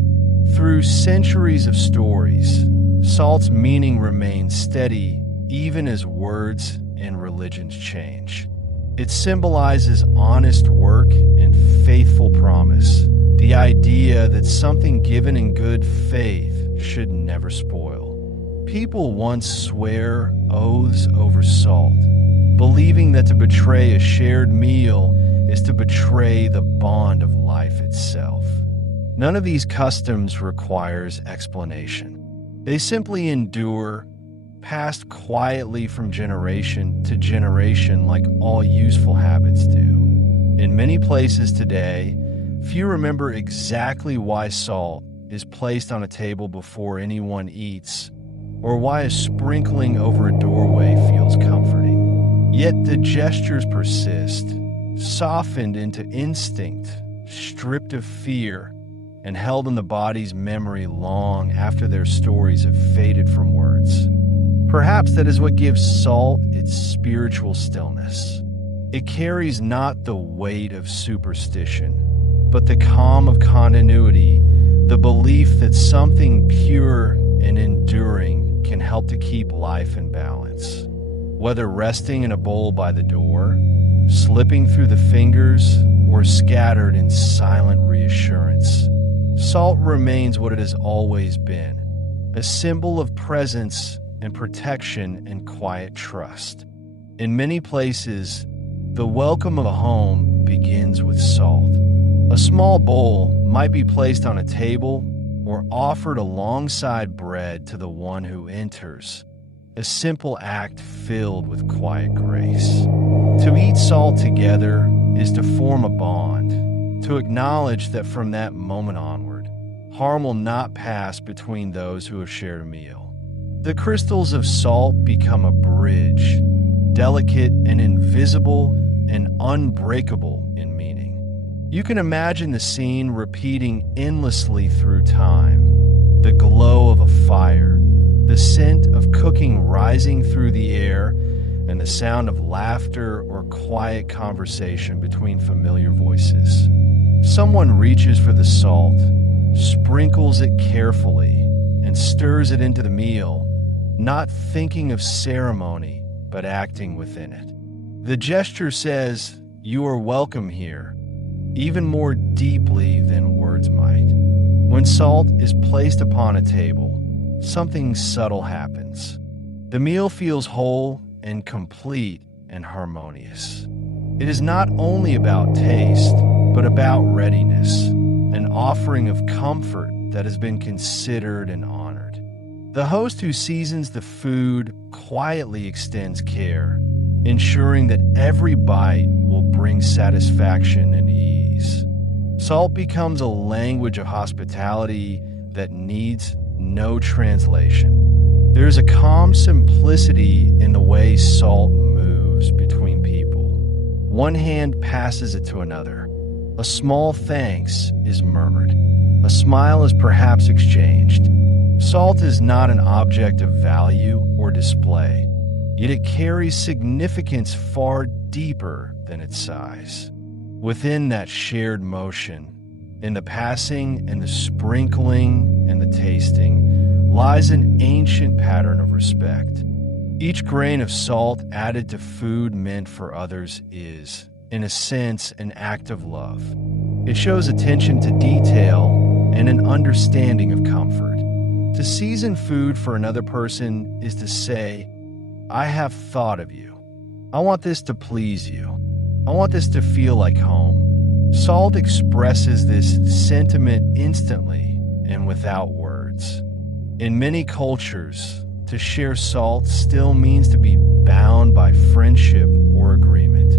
Through centuries of stories, salt's meaning remains steady even as words and religions change. It symbolizes honest work and faithful promise, the idea that something given in good faith should never spoil. People once swear oaths over salt, believing that to betray a shared meal is to betray the bond of life itself. None of these customs requires explanation. They simply endure, passed quietly from generation to generation like all useful habits do. In many places today, few remember exactly why salt is placed on a table before anyone eats, or why a sprinkling over a doorway feels comforting. Yet the gestures persist, softened into instinct, stripped of fear, and held in the body's memory long after their stories have faded from words. Perhaps that is what gives salt its spiritual stillness. It carries not the weight of superstition, but the calm of continuity, the belief that something pure and enduring can help to keep life in balance. Whether resting in a bowl by the door, slipping through the fingers, or scattered in silent reassurance, salt remains what it has always been, a symbol of presence and protection and quiet trust. In many places, the welcome of a home begins with salt. A small bowl might be placed on a table or offered alongside bread to the one who enters, a simple act filled with quiet grace. To eat salt together is to form a bond, to acknowledge that from that moment onward, harm will not pass between those who have shared a meal. The crystals of salt become a bridge, delicate and invisible and unbreakable in meaning. You can imagine the scene repeating endlessly through time, the glow of a fire, the scent of cooking rising through the air, and the sound of laughter or quiet conversation between familiar voices. Someone reaches for the salt, sprinkles it carefully, and stirs it into the meal, not thinking of ceremony, but acting within it. The gesture says, "You are welcome here," even more deeply than words might. When salt is placed upon a table, something subtle happens. The meal feels whole and complete and harmonious. It is not only about taste, but about readiness, an offering of comfort that has been considered and honored. The host who seasons the food quietly extends care, ensuring that every bite will bring satisfaction and ease. Salt becomes a language of hospitality that needs no translation. There is a calm simplicity in the way salt moves between people. One hand passes it to another. A small thanks is murmured. A smile is perhaps exchanged. Salt is not an object of value or display, yet it carries significance far deeper than its size. Within that shared motion, in the passing and the sprinkling and the tasting, lies an ancient pattern of respect. Each grain of salt added to food meant for others is, in a sense, an act of love. It shows attention to detail and an understanding of comfort. To season food for another person is to say, "I have thought of you. I want this to please you. I want this to feel like home." Salt expresses this sentiment instantly and without words. In many cultures, to share salt still means to be bound by friendship or agreement.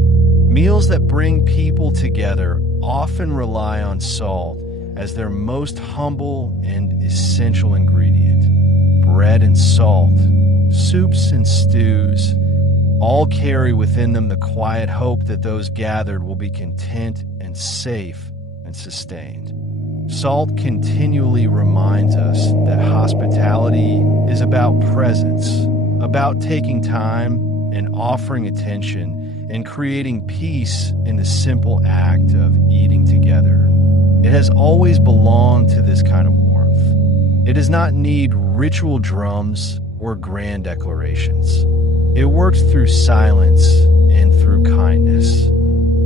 Meals that bring people together often rely on salt as their most humble and essential ingredient. Bread and salt, soups and stews, all carry within them the quiet hope that those gathered will be content and safe and sustained. Salt continually reminds us that hospitality is about presence, about taking time and offering attention and creating peace in the simple act of eating together. It has always belonged to this kind of warmth. It does not need ritual drums or grand declarations. It works through silence and through kindness.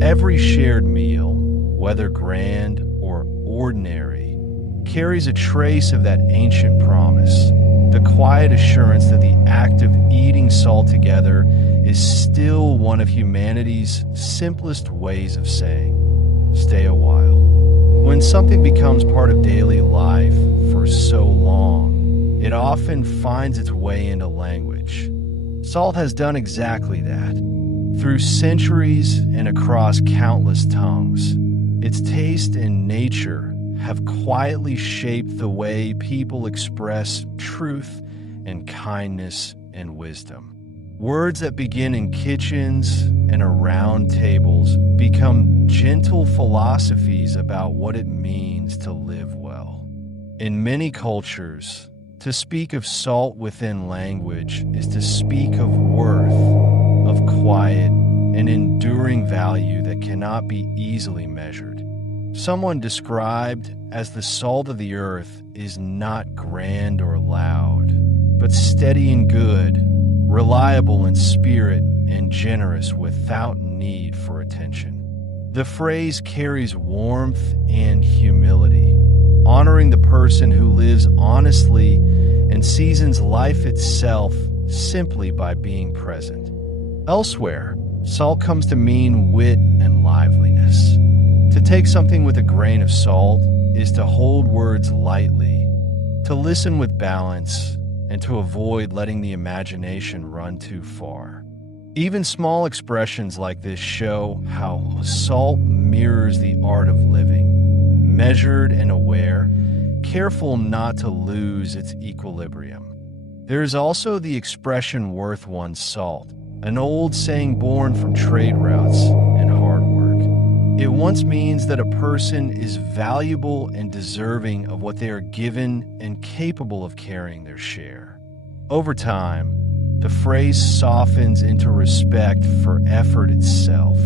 Every shared meal, whether grand or ordinary, carries a trace of that ancient promise, the quiet assurance that the act of eating salt together is still one of humanity's simplest ways of saying, stay a while. When something becomes part of daily life for so long, it often finds its way into language. Salt has done exactly that. Through centuries and across countless tongues, its taste and nature have quietly shaped the way people express truth and kindness and wisdom. Words that begin in kitchens and around tables become gentle philosophies about what it means to live well. In many cultures, to speak of salt within language is to speak of worth, of quiet and enduring value that cannot be easily measured. Someone described as the salt of the earth is not grand or loud, but steady and good, reliable in spirit and generous without need for attention. The phrase carries warmth and humility, honoring the person who lives honestly and seasons life itself simply by being present. Elsewhere, salt comes to mean wit and liveliness. To take something with a grain of salt is to hold words lightly, to listen with balance, and to avoid letting the imagination run too far. Even small expressions like this show how salt mirrors the art of living, measured and aware, careful not to lose its equilibrium. There is also the expression worth one's salt, an old saying born from trade routes and hard work. It once means that a person is valuable and deserving of what they are given and capable of carrying their share. Over time, the phrase softens into respect for effort itself,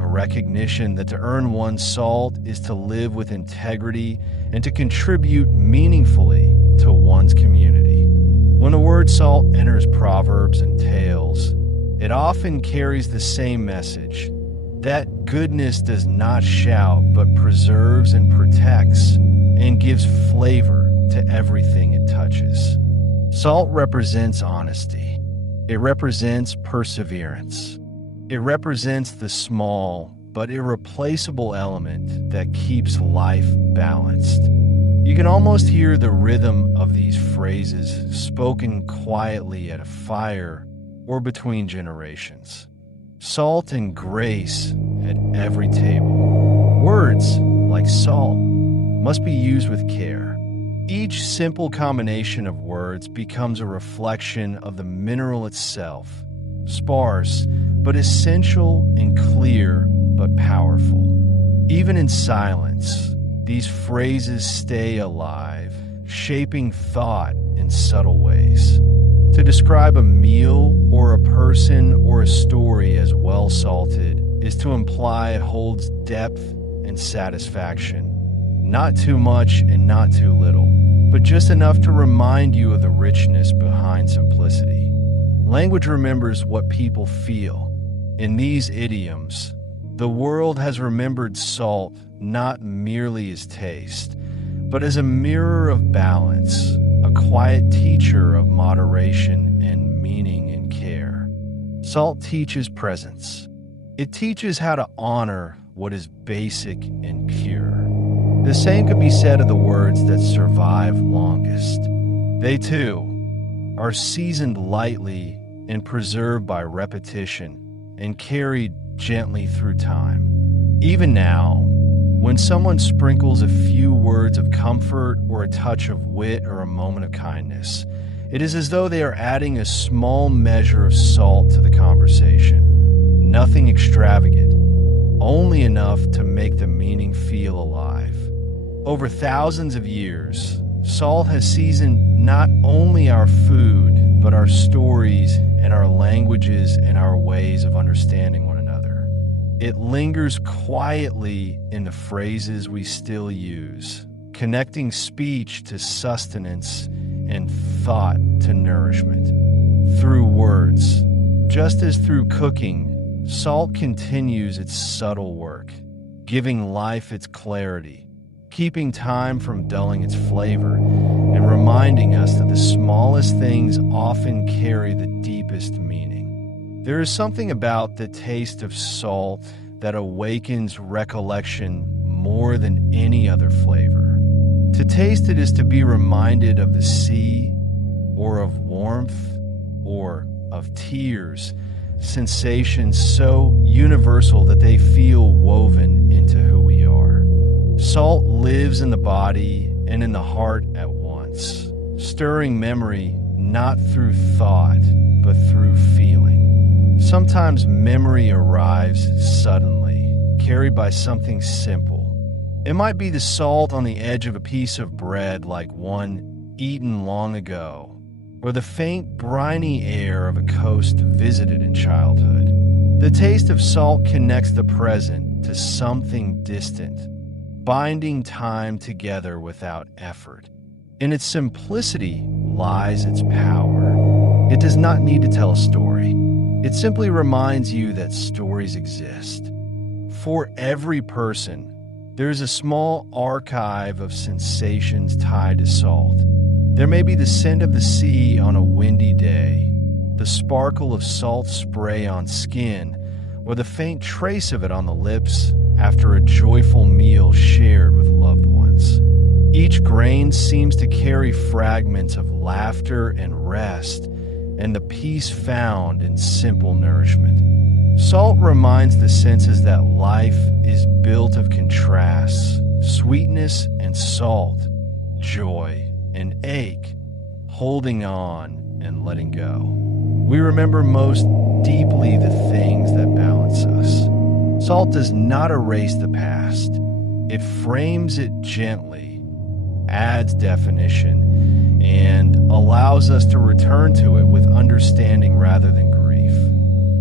a recognition that to earn one's salt is to live with integrity and to contribute meaningfully to one's community. When the word salt enters proverbs and tales, it often carries the same message, that goodness does not shout but preserves and protects and gives flavor to everything it touches. Salt represents honesty. It represents perseverance. It represents the small but irreplaceable element that keeps life balanced. You can almost hear the rhythm of these phrases spoken quietly at a fire or between generations. Salt and grace at every table. Words, like salt, must be used with care. Each simple combination of words becomes a reflection of the mineral itself, sparse but essential and clear but powerful. Even in silence, these phrases stay alive, shaping thought in subtle ways. To describe a meal or a person or a story as well salted is to imply it holds depth and satisfaction. Not too much and not too little, but just enough to remind you of the richness behind simplicity. Language remembers what people feel. In these idioms, the world has remembered salt not merely as taste, but as a mirror of balance, a quiet teacher of moderation and meaning and care. Salt teaches presence. It teaches how to honor what is basic and pure. The same could be said of the words that survive longest. They, too, are seasoned lightly and preserved by repetition and carried gently through time. Even now, when someone sprinkles a few words of comfort or a touch of wit or a moment of kindness, It is as though they are adding a small measure of salt to the conversation. Nothing extravagant, only enough to make the meaning feel alive. Over thousands of years, salt has seasoned not only our food, but our stories and our languages and our ways of understanding one another. It lingers quietly in the phrases we still use, connecting speech to sustenance and thought to nourishment. Through words, just as through cooking, salt continues its subtle work, giving life its clarity, keeping time from dulling its flavor, and reminding us that the smallest things often carry the deepest meaning. There is something about the taste of salt that awakens recollection more than any other flavor. To taste it is to be reminded of the sea, or of warmth, or of tears, sensations so universal that they feel woven into who we are. Salt lives in the body and in the heart at once, stirring memory not through thought, but through feeling. Sometimes memory arrives suddenly, carried by something simple. It might be the salt on the edge of a piece of bread like one eaten long ago, or the faint briny air of a coast visited in childhood. The taste of salt connects the present to something distant, binding time together without effort. In its simplicity lies its power. It does not need to tell a story. It simply reminds you that stories exist. For every person, there is a small archive of sensations tied to salt. There may be the scent of the sea on a windy day, the sparkle of salt spray on skin, or the faint trace of it on the lips after a joyful meal shared with loved ones. Each grain seems to carry fragments of laughter and rest, and the peace found in simple nourishment. Salt reminds the senses that life is built of contrasts, sweetness and salt, joy and ache, holding on and letting go. We remember most deeply the things that balance us. Salt does not erase the past. It frames it gently, adds definition, and allows us to return to it with understanding rather than grief.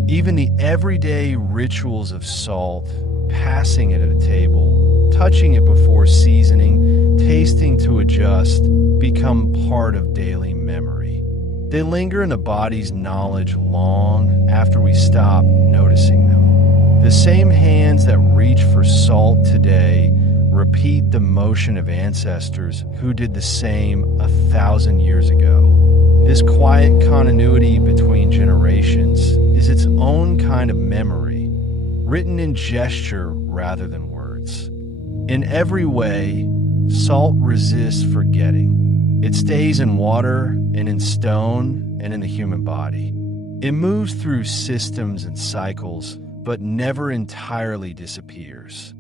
Even the everyday rituals of salt, passing it at a table, touching it before seasoning, tasting to adjust, become part of daily memory. They linger in the body's knowledge long after we stop noticing them. The same hands that reach for salt today repeat the motion of ancestors who did the same 1,000 years ago. This quiet continuity between generations is its own kind of memory, written in gesture rather than words. In every way, salt resists forgetting. It stays in water and in stone and in the human body. It moves through systems and cycles, but never entirely disappears.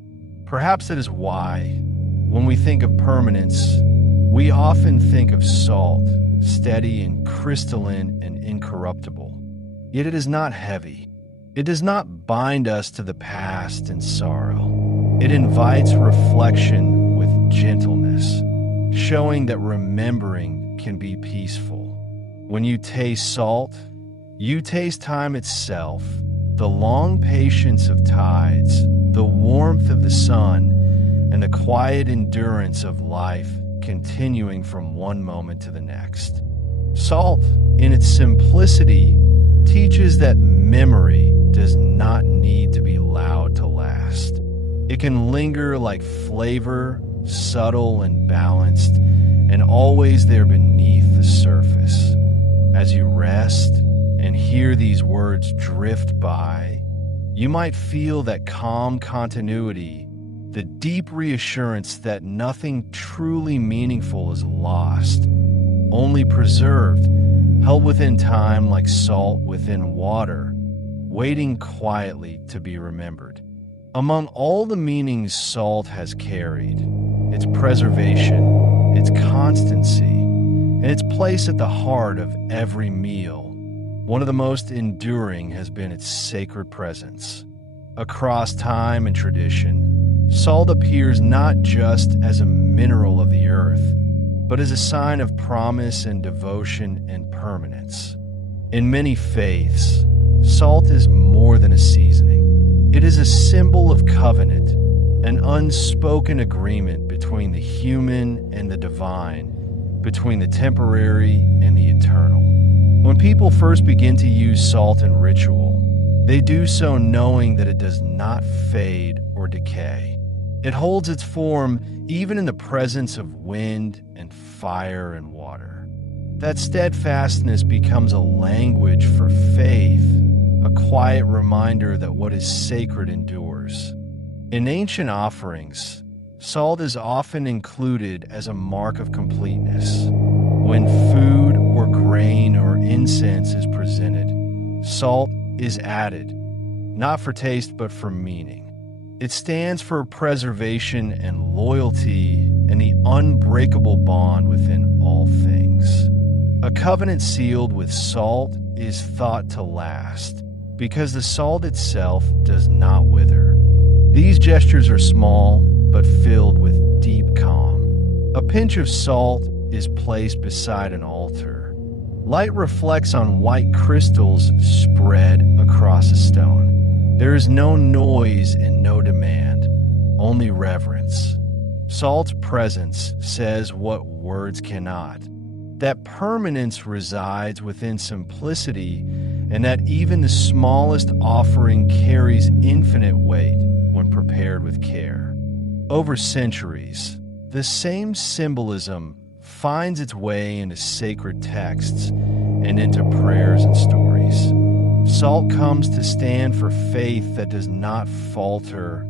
Perhaps that is why, when we think of permanence, we often think of salt, steady and crystalline and incorruptible. Yet it is not heavy. It does not bind us to the past in sorrow. It invites reflection with gentleness, showing that remembering can be peaceful. When you taste salt, you taste time itself, the long patience of tides, the warmth of the sun, and the quiet endurance of life continuing from one moment to the next. Salt, in its simplicity, teaches that memory does not need to be loud to last. It can linger like flavor, subtle and balanced, and always there beneath the surface. As you rest and hear these words drift by, you might feel that calm continuity, the deep reassurance that nothing truly meaningful is lost, only preserved, held within time like salt within water, waiting quietly to be remembered. Among all the meanings salt has carried, its preservation, its constancy, and its place at the heart of every meal. One of the most enduring has been its sacred presence. Across time and tradition, salt appears not just as a mineral of the earth, but as a sign of promise and devotion and permanence. In many faiths, salt is more than a seasoning. It is a symbol of covenant, an unspoken agreement between the human and the divine, between the temporary and the eternal. When people first begin to use salt in ritual, they do so knowing that it does not fade or decay. It holds its form even in the presence of wind and fire and water. That steadfastness becomes a language for faith, a quiet reminder that what is sacred endures. In ancient offerings, salt is often included as a mark of completeness. When food or grain or incense is presented, salt is added, not for taste but for meaning. It stands for preservation and loyalty and the unbreakable bond within all things. A covenant sealed with salt is thought to last because the salt itself does not wither. These gestures are small but filled with deep calm. A pinch of salt is placed beside an altar. Light reflects on white crystals spread across a stone. There is no noise and no demand, only reverence. Salt's presence says what words cannot. That permanence resides within simplicity, and that even the smallest offering carries infinite weight when prepared with care. Over centuries, the same symbolism finds its way into sacred texts and into prayers and stories. Salt comes to stand for faith that does not falter,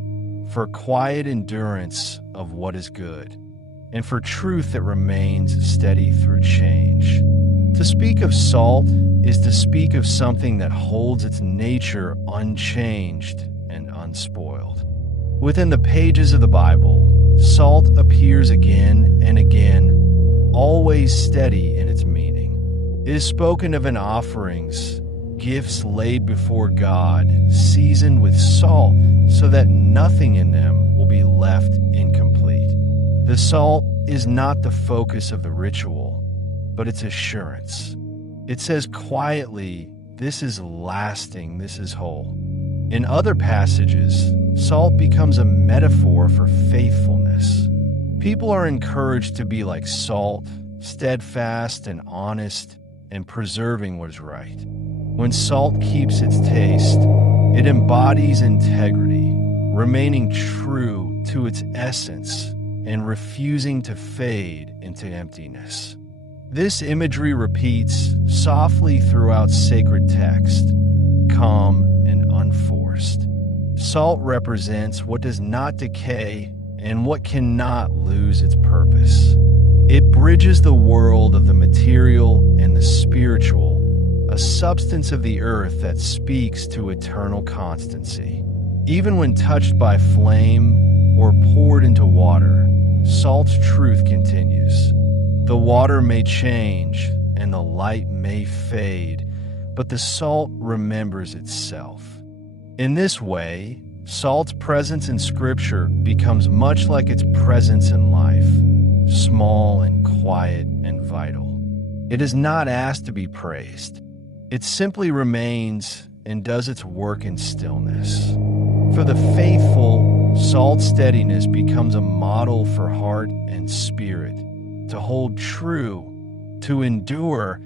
for quiet endurance of what is good, and for truth that remains steady through change. To speak of salt is to speak of something that holds its nature unchanged and unspoiled. Within the pages of the Bible, salt appears again and again, always steady in its meaning. It is spoken of in offerings, gifts laid before God, seasoned with salt, so that nothing in them will be left incomplete. The salt is not the focus of the ritual, but its assurance. It says quietly, "This is lasting, this is whole." In other passages, salt becomes a metaphor for faithfulness. People are encouraged to be like salt, steadfast and honest, and preserving what is right. When salt keeps its taste, it embodies integrity, remaining true to its essence and refusing to fade into emptiness. This imagery repeats softly throughout sacred text, calm and unforced. Salt represents what does not decay and what cannot lose its purpose. It bridges the world of the material and the spiritual, a substance of the earth that speaks to eternal constancy. Even when touched by flame or poured into water, salt's truth continues. The water may change and the light may fade, but the salt remembers itself. In this way, salt's presence in Scripture becomes much like its presence in life, small and quiet and vital. It is not asked to be praised. It simply remains and does its work in stillness. For the faithful, salt's steadiness becomes a model for heart and spirit, to hold true, to endure,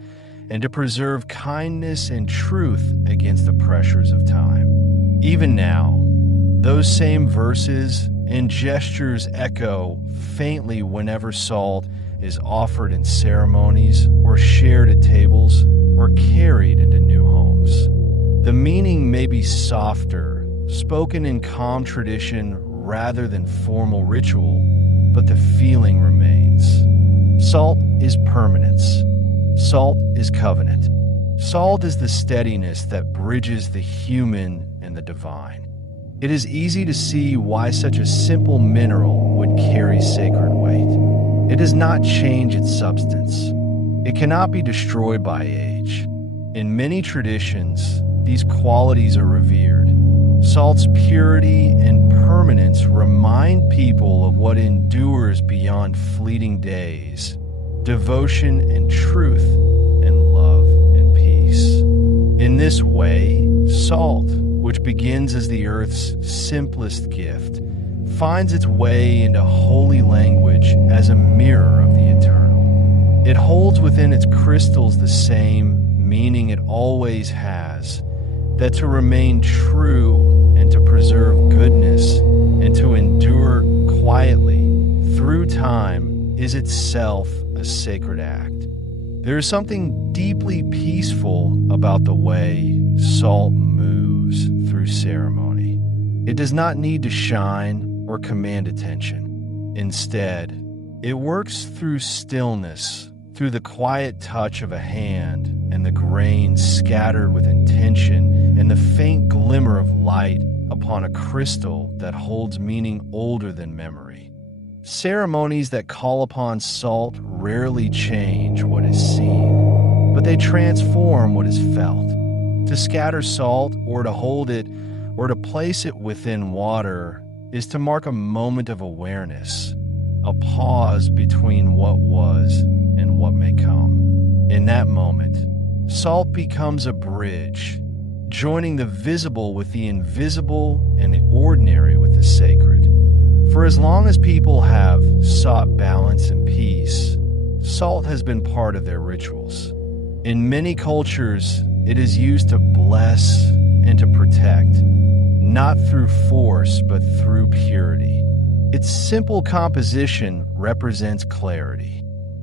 and to preserve kindness and truth against the pressures of time. Even now, those same verses and gestures echo faintly whenever salt is offered in ceremonies or shared at tables or carried into new homes. The meaning may be softer, spoken in calm tradition rather than formal ritual, but the feeling remains. Salt is permanence. Salt is covenant. Salt is the steadiness that bridges the human and the divine. It is easy to see why such a simple mineral would carry sacred weight. It does not change its substance. It cannot be destroyed by age. In many traditions, these qualities are revered. Salt's purity and permanence remind people of what endures beyond fleeting days: devotion and truth, and love and peace. In this way, salt, which begins as the earth's simplest gift, finds its way into holy language as a mirror of the eternal. It holds within its crystals the same meaning it always has, that to remain true and to preserve goodness and to endure quietly through time is itself a sacred act. There is something deeply peaceful about the way salt moves through ceremony. It does not need to shine or command attention. Instead, it works through stillness, through the quiet touch of a hand and the grains scattered with intention and the faint glimmer of light upon a crystal that holds meaning older than memory. Ceremonies that call upon salt rarely change what is seen, but they transform what is felt. To scatter salt, or to hold it, or to place it within water is to mark a moment of awareness, a pause between what was and what may come. In that moment, salt becomes a bridge, joining the visible with the invisible and the ordinary with the sacred. For as long as people have sought balance and peace, salt has been part of their rituals. In many cultures, it is used to bless and to protect, not through force, but through purity. Its simple composition represents clarity.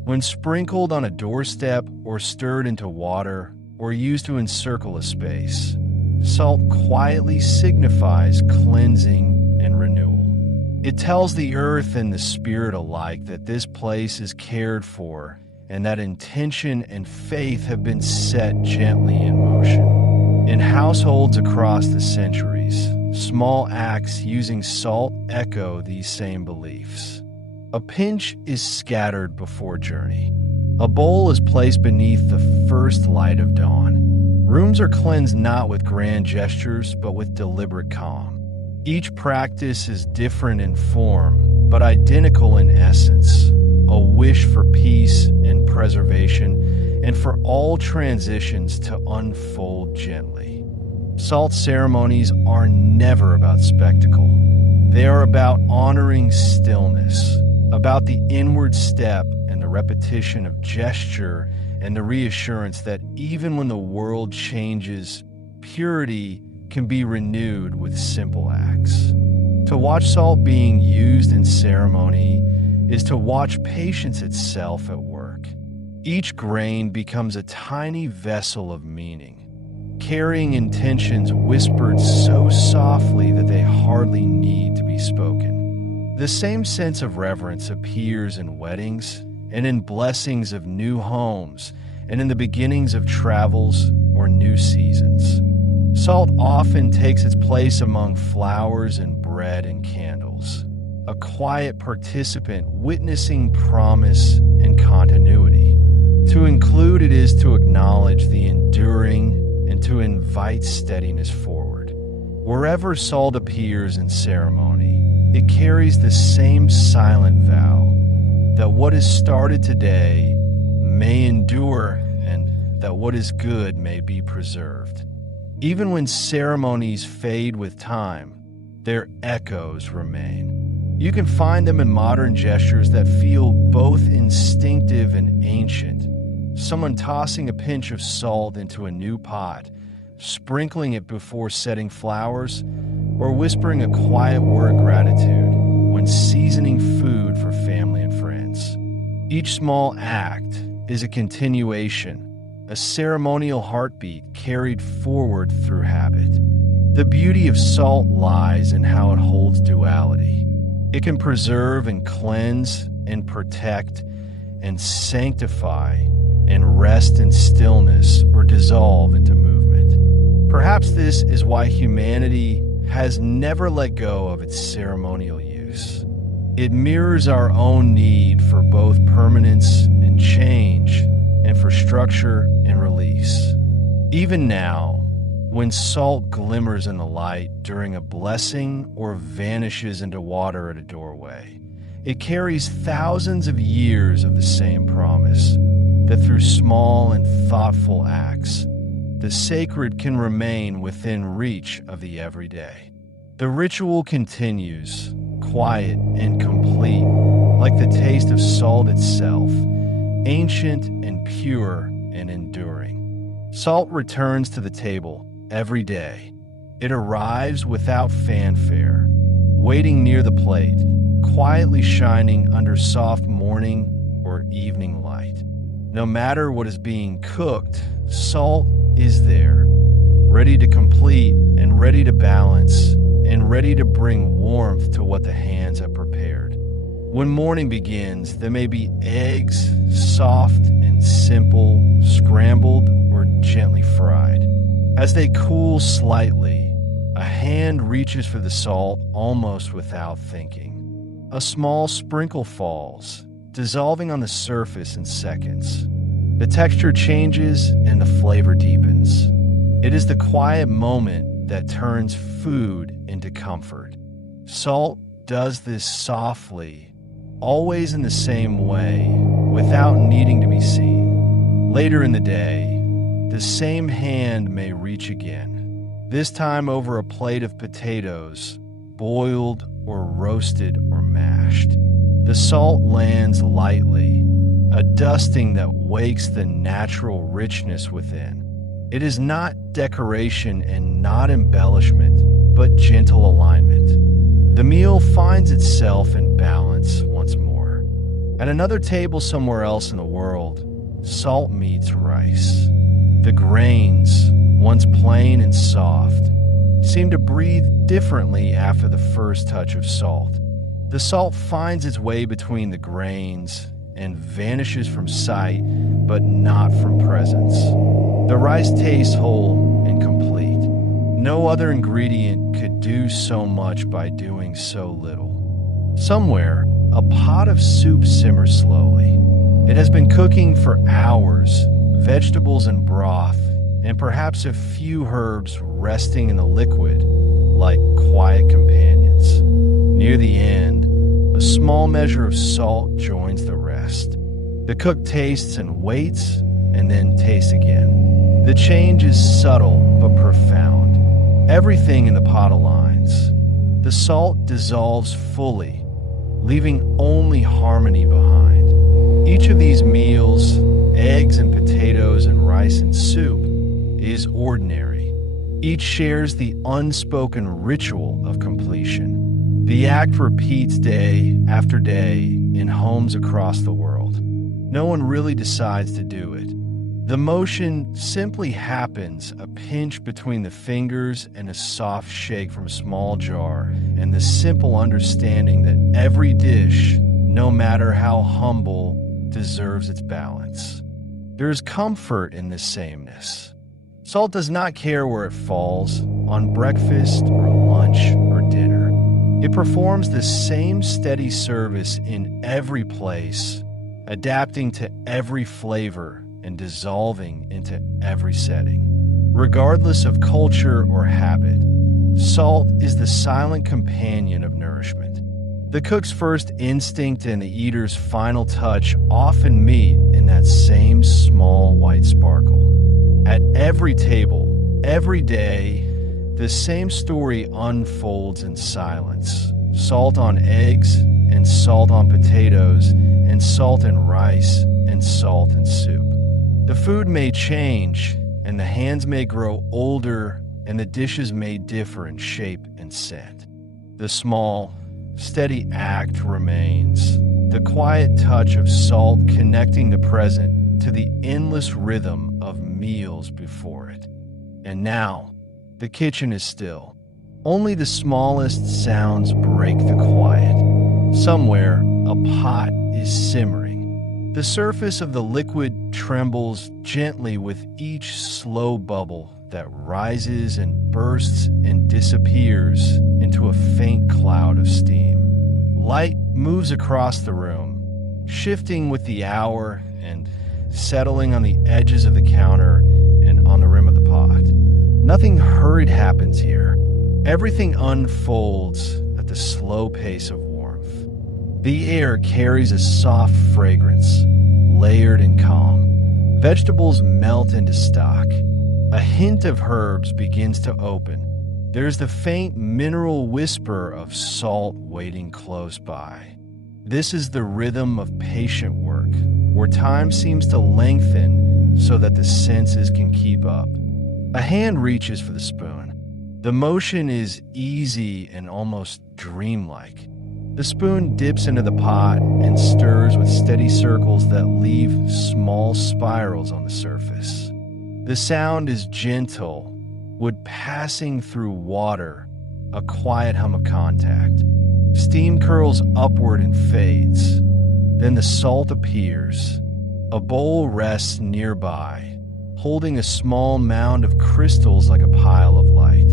When sprinkled on a doorstep or stirred into water or used to encircle a space, salt quietly signifies cleansing and renewal. It tells the earth and the spirit alike that this place is cared for and that intention and faith have been set gently in motion. In households across the centuries, small acts using salt echo these same beliefs. A pinch is scattered before journey. A bowl is placed beneath the first light of dawn. Rooms are cleansed not with grand gestures, but with deliberate calm. Each practice is different in form, but identical in essence, a wish for peace and preservation, and for all transitions to unfold gently. Salt ceremonies are never about spectacle. They are about honoring stillness, about the inward step and the repetition of gesture and the reassurance that even when the world changes, purity can be renewed with simple acts. To watch salt being used in ceremony is to watch patience itself at work. Each grain becomes a tiny vessel of meaning, carrying intentions whispered so softly that they hardly need to be spoken. The same sense of reverence appears in weddings and in blessings of new homes and in the beginnings of travels or new seasons. Salt often takes its place among flowers and bread and candles, a quiet participant witnessing promise and continuity. To include it is to acknowledge the enduring and to invite steadiness forward. Wherever salt appears in ceremony, it carries the same silent vow that what is started today may endure and that what is good may be preserved. Even when ceremonies fade with time, their echoes remain. You can find them in modern gestures that feel both instinctive and ancient. Someone tossing a pinch of salt into a new pot, sprinkling it before setting flowers, or whispering a quiet word of gratitude when seasoning food for family and friends. Each small act is a continuation, a ceremonial heartbeat carried forward through habit. The beauty of salt lies in how it holds duality. It can preserve and cleanse and protect and sanctify and rest in stillness or dissolve into movement. Perhaps this is why humanity has never let go of its ceremonial use. It mirrors our own need for both permanence and change, and for structure and release. Even now, when salt glimmers in the light during a blessing or vanishes into water at a doorway, it carries thousands of years of the same promise, that through small and thoughtful acts, the sacred can remain within reach of the everyday. The ritual continues, quiet and complete, like the taste of salt itself, ancient and pure and enduring. Salt returns to the table every day. It arrives without fanfare, waiting near the plate, quietly shining under soft morning or evening light. No matter what is being cooked, salt is there, ready to complete and ready to balance and ready to bring warmth to what the hands have prepared. When morning begins, there may be eggs, soft and simple, scrambled or gently fried. As they cool slightly, a hand reaches for the salt almost without thinking. A small sprinkle falls, dissolving on the surface in seconds. The texture changes and the flavor deepens. It is the quiet moment that turns food into comfort. Salt does this softly, always in the same way, without needing to be seen. Later in the day, the same hand may reach again, this time over a plate of potatoes, boiled or roasted or mashed. The salt lands lightly, a dusting that wakes the natural richness within. It is not decoration and not embellishment, but gentle alignment. The meal finds itself in balance once more. At another table somewhere else in the world, salt meets rice. The grains, once plain and soft, seem to breathe differently after the first touch of salt. The salt finds its way between the grains and vanishes from sight, but not from presence. The rice tastes whole and complete. No other ingredient could do so much by doing so little. Somewhere, a pot of soup simmers slowly. It has been cooking for hours, vegetables and broth, and perhaps a few herbs resting in the liquid like quiet companions. Near the end, a small measure of salt joins the rest. The cook tastes and waits, and then tastes again. The change is subtle but profound. Everything in the pot aligns. The salt dissolves fully, leaving only harmony behind. Each of these meals, eggs and potatoes and rice and soup, is ordinary. Each shares the unspoken ritual of completion. The act repeats day after day in homes across the world. No one really decides to do it. The motion simply happens, a pinch between the fingers and a soft shake from a small jar, and the simple understanding that every dish, no matter how humble, deserves its balance. There is comfort in this sameness. Salt does not care where it falls, on breakfast or lunch or dinner. It performs the same steady service in every place, adapting to every flavor and dissolving into every setting. Regardless of culture or habit, salt is the silent companion of nourishment. The cook's first instinct and the eater's final touch often meet in that same small white sparkle. At every table, every day, the same story unfolds in silence. Salt on eggs, and salt on potatoes, and salt in rice, and salt in soup. The food may change, and the hands may grow older, and the dishes may differ in shape and scent. The small, steady act remains, the quiet touch of salt connecting the present to the endless rhythm of meals before it. And now, the kitchen is still. Only the smallest sounds break the quiet. Somewhere, a pot is simmering. The surface of the liquid trembles gently with each slow bubble that rises and bursts and disappears into a faint cloud of steam. Light moves across the room, shifting with the hour and settling on the edges of the counter and on the rim of the pot. Nothing hurried happens here. Everything unfolds at the slow pace of warmth. The air carries a soft fragrance, layered and calm. Vegetables melt into stock. A hint of herbs begins to open. There's the faint mineral whisper of salt waiting close by. This is the rhythm of patient work, where time seems to lengthen so that the senses can keep up. A hand reaches for the spoon. The motion is easy and almost dreamlike. The spoon dips into the pot and stirs with steady circles that leave small spirals on the surface. The sound is gentle, wood passing through water, a quiet hum of contact. Steam curls upward and fades. Then the salt appears. A bowl rests nearby, holding a small mound of crystals like a pile of light.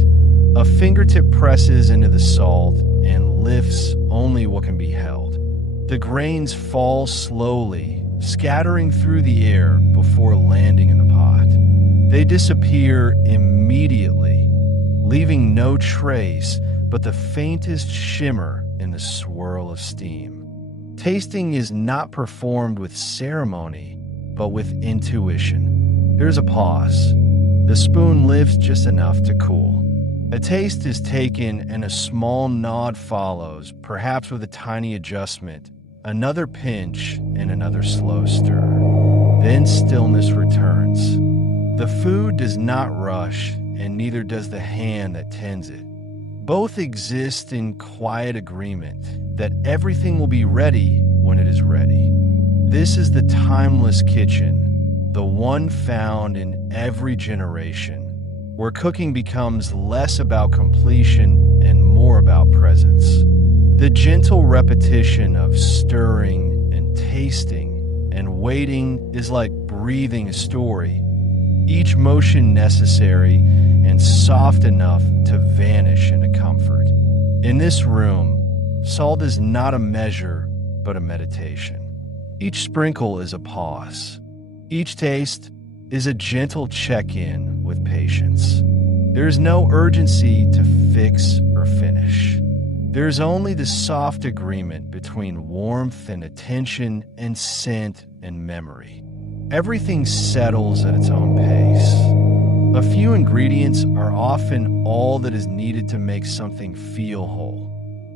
A fingertip presses into the salt and lifts only what can be held. The grains fall slowly, scattering through the air before landing in the pot. They disappear immediately, leaving no trace but the faintest shimmer in the swirl of steam. Tasting is not performed with ceremony, but with intuition. There's a pause. The spoon lifts just enough to cool. A taste is taken and a small nod follows, perhaps with a tiny adjustment, another pinch and another slow stir. Then stillness returns. The food does not rush, and neither does the hand that tends it. Both exist in quiet agreement that everything will be ready when it is ready. This is the timeless kitchen, the one found in every generation, where cooking becomes less about completion and more about presence. The gentle repetition of stirring and tasting and waiting is like breathing a story, each motion necessary and soft enough to vanish into comfort. In this room, salt is not a measure, but a meditation. Each sprinkle is a pause. Each taste is a gentle check-in with patience. There is no urgency to fix or finish. There is only the soft agreement between warmth and attention and scent and memory. Everything settles at its own pace. A few ingredients are often all that is needed to make something feel whole.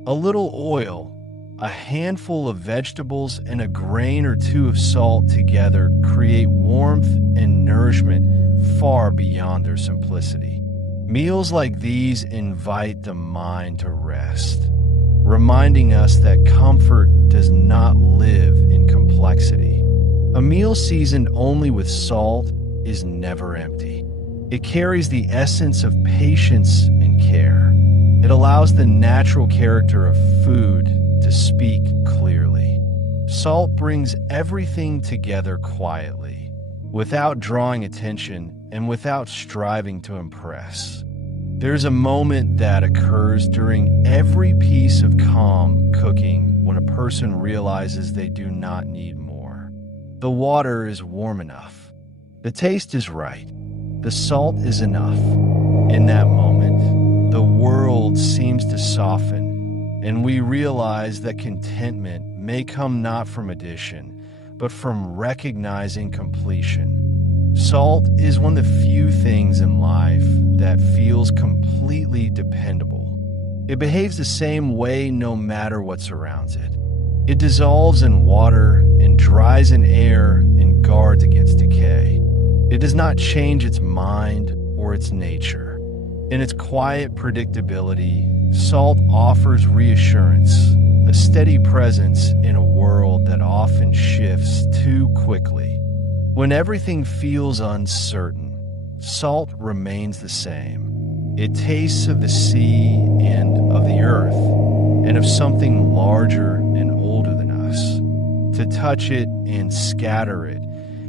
A little oil, a handful of vegetables, and a grain or two of salt together create warmth and nourishment far beyond their simplicity. Meals like these invite the mind to rest, reminding us that comfort does not live in complexity. A meal seasoned only with salt is never empty. It carries the essence of patience and care. It allows the natural character of food to speak clearly. Salt brings everything together quietly, without drawing attention and without striving to impress. There's a moment that occurs during every piece of calm cooking when a person realizes they do not need more. The water is warm enough. The taste is right. The salt is enough. In that moment, the world seems to soften, and we realize that contentment may come not from addition, but from recognizing completion. Salt is one of the few things in life that feels completely dependable. It behaves the same way no matter what surrounds it. It dissolves in water and dries in air and guards against decay. It does not change its mind or its nature. In its quiet predictability, salt offers reassurance, a steady presence in a world that often shifts too quickly. When everything feels uncertain, salt remains the same. It tastes of the sea and of the earth, and of something larger and older than us. To touch it and scatter it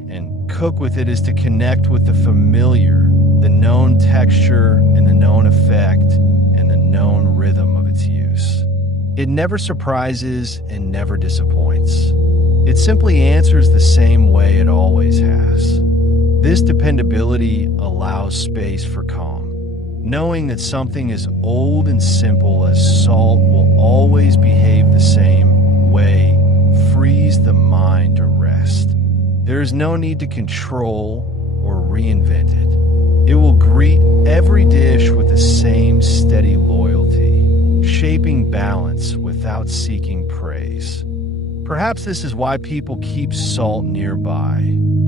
and cook with it is to connect with the familiar, the known texture and the known effect and the known rhythm of its use. It never surprises and never disappoints. It simply answers the same way it always has. This dependability allows space for calm. Knowing that something as old and simple as salt will always behave the same way frees the mind to rest. There is no need to control or reinvent it. It will greet every dish with the same steady loyalty, shaping balance without seeking praise. Perhaps this is why people keep salt nearby,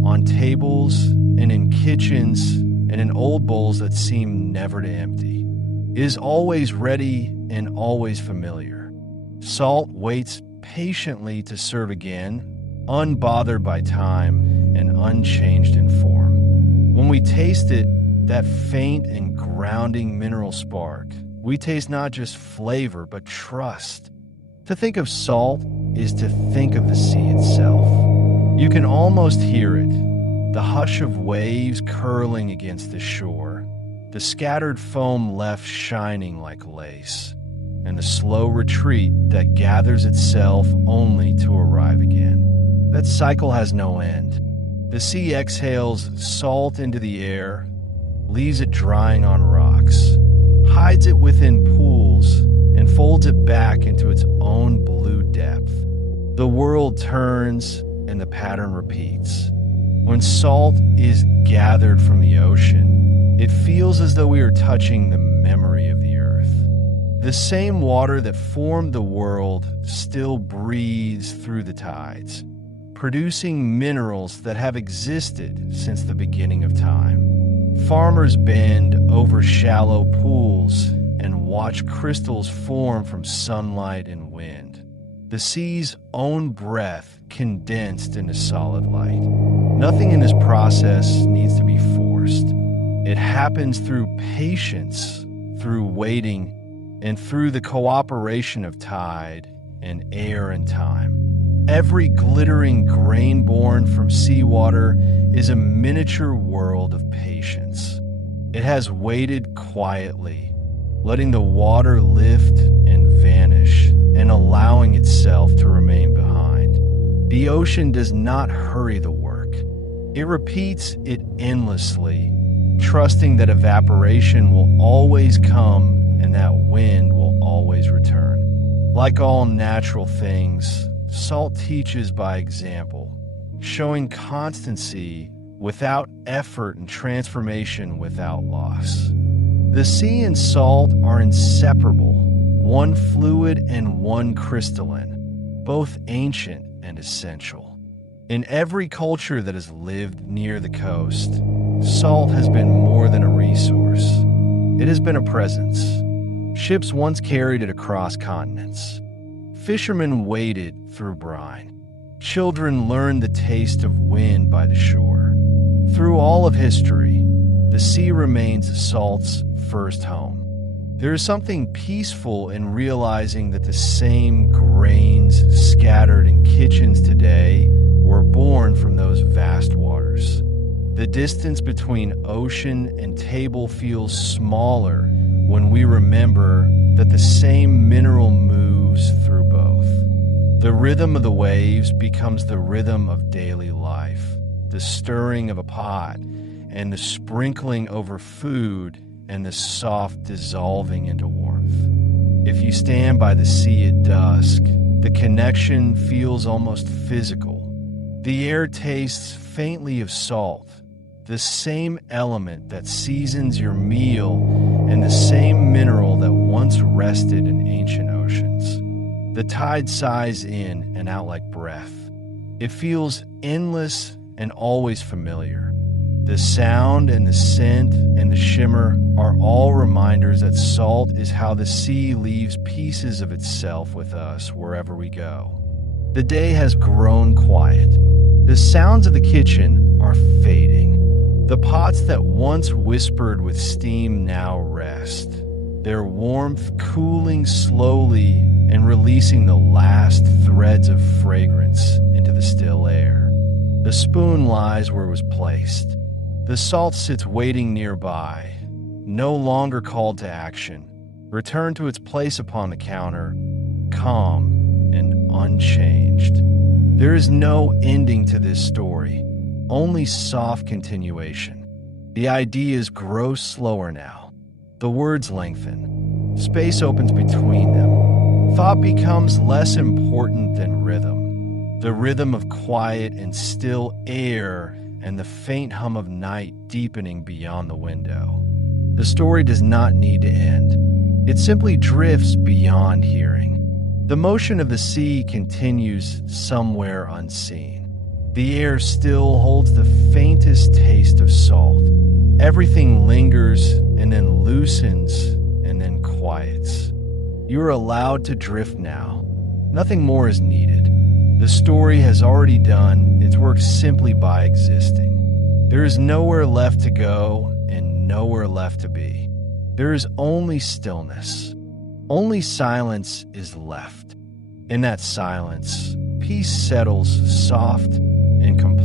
on tables and in kitchens and in old bowls that seem never to empty. It is always ready and always familiar. Salt waits patiently to serve again, unbothered by time and unchanged in form. When we taste it, that faint and grounding mineral spark, we taste not just flavor, but trust. To think of salt is to think of the sea itself. You can almost hear it, the hush of waves curling against the shore, the scattered foam left shining like lace, and the slow retreat that gathers itself only to arrive again. That cycle has no end. The sea exhales salt into the air, leaves it drying on rocks, hides it within pools, and folds it back into its own blue depth. The world turns and the pattern repeats. When salt is gathered from the ocean, it feels as though we are touching the memory of the earth. The same water that formed the world still breathes through the tides, producing minerals that have existed since the beginning of time. Farmers bend over shallow pools and watch crystals form from sunlight and wind. The sea's own breath condensed into solid light. Nothing in this process needs to be forced. It happens through patience, through waiting, and through the cooperation of tide and air and time. Every glittering grain born from seawater is a miniature world of patience. It has waited quietly, letting the water lift and vanish, and allowing itself to remain behind. The ocean does not hurry the work. It repeats it endlessly, trusting that evaporation will always come and that wind will always return. Like all natural things, salt teaches by example, showing constancy without effort and transformation without loss. The sea and salt are inseparable, one fluid and one crystalline, both ancient and essential. In every culture that has lived near the coast, salt has been more than a resource. It has been a presence. Ships once carried it across continents. Fishermen waded through brine. Children learned the taste of wind by the shore. Through all of history, the sea remains salt's first home. There is something peaceful in realizing that the same grains scattered in kitchens today were born from those vast waters. The distance between ocean and table feels smaller when we remember that the same mineral moves through both. The rhythm of the waves becomes the rhythm of daily life, the stirring of a pot and the sprinkling over food and the soft dissolving into warmth. If you stand by the sea at dusk, the connection feels almost physical. The air tastes faintly of salt, the same element that seasons your meal and the same mineral that once rested in ancient oceans. The tide sighs in and out like breath. It feels endless and always familiar. The sound and the scent and the shimmer are all reminders that salt is how the sea leaves pieces of itself with us wherever we go. The day has grown quiet. The sounds of the kitchen are fading. The pots that once whispered with steam now rest, their warmth cooling slowly and releasing the last threads of fragrance into the still air. The spoon lies where it was placed. The salt sits waiting nearby, no longer called to action, returned to its place upon the counter, calm and unchanged. There is no ending to this story, only soft continuation. The ideas grow slower now. The words lengthen. Space opens between them. Thought becomes less important than rhythm. The rhythm of quiet and still air and the faint hum of night deepening beyond the window. The story does not need to end. It simply drifts beyond hearing. The motion of the sea continues somewhere unseen. The air still holds the faintest taste of salt. Everything lingers and then loosens and then quiets. You are allowed to drift now. Nothing more is needed. The story has already done its work simply by existing. There is nowhere left to go and nowhere left to be. There is only stillness. Only silence is left. In that silence, peace settles soft and complete.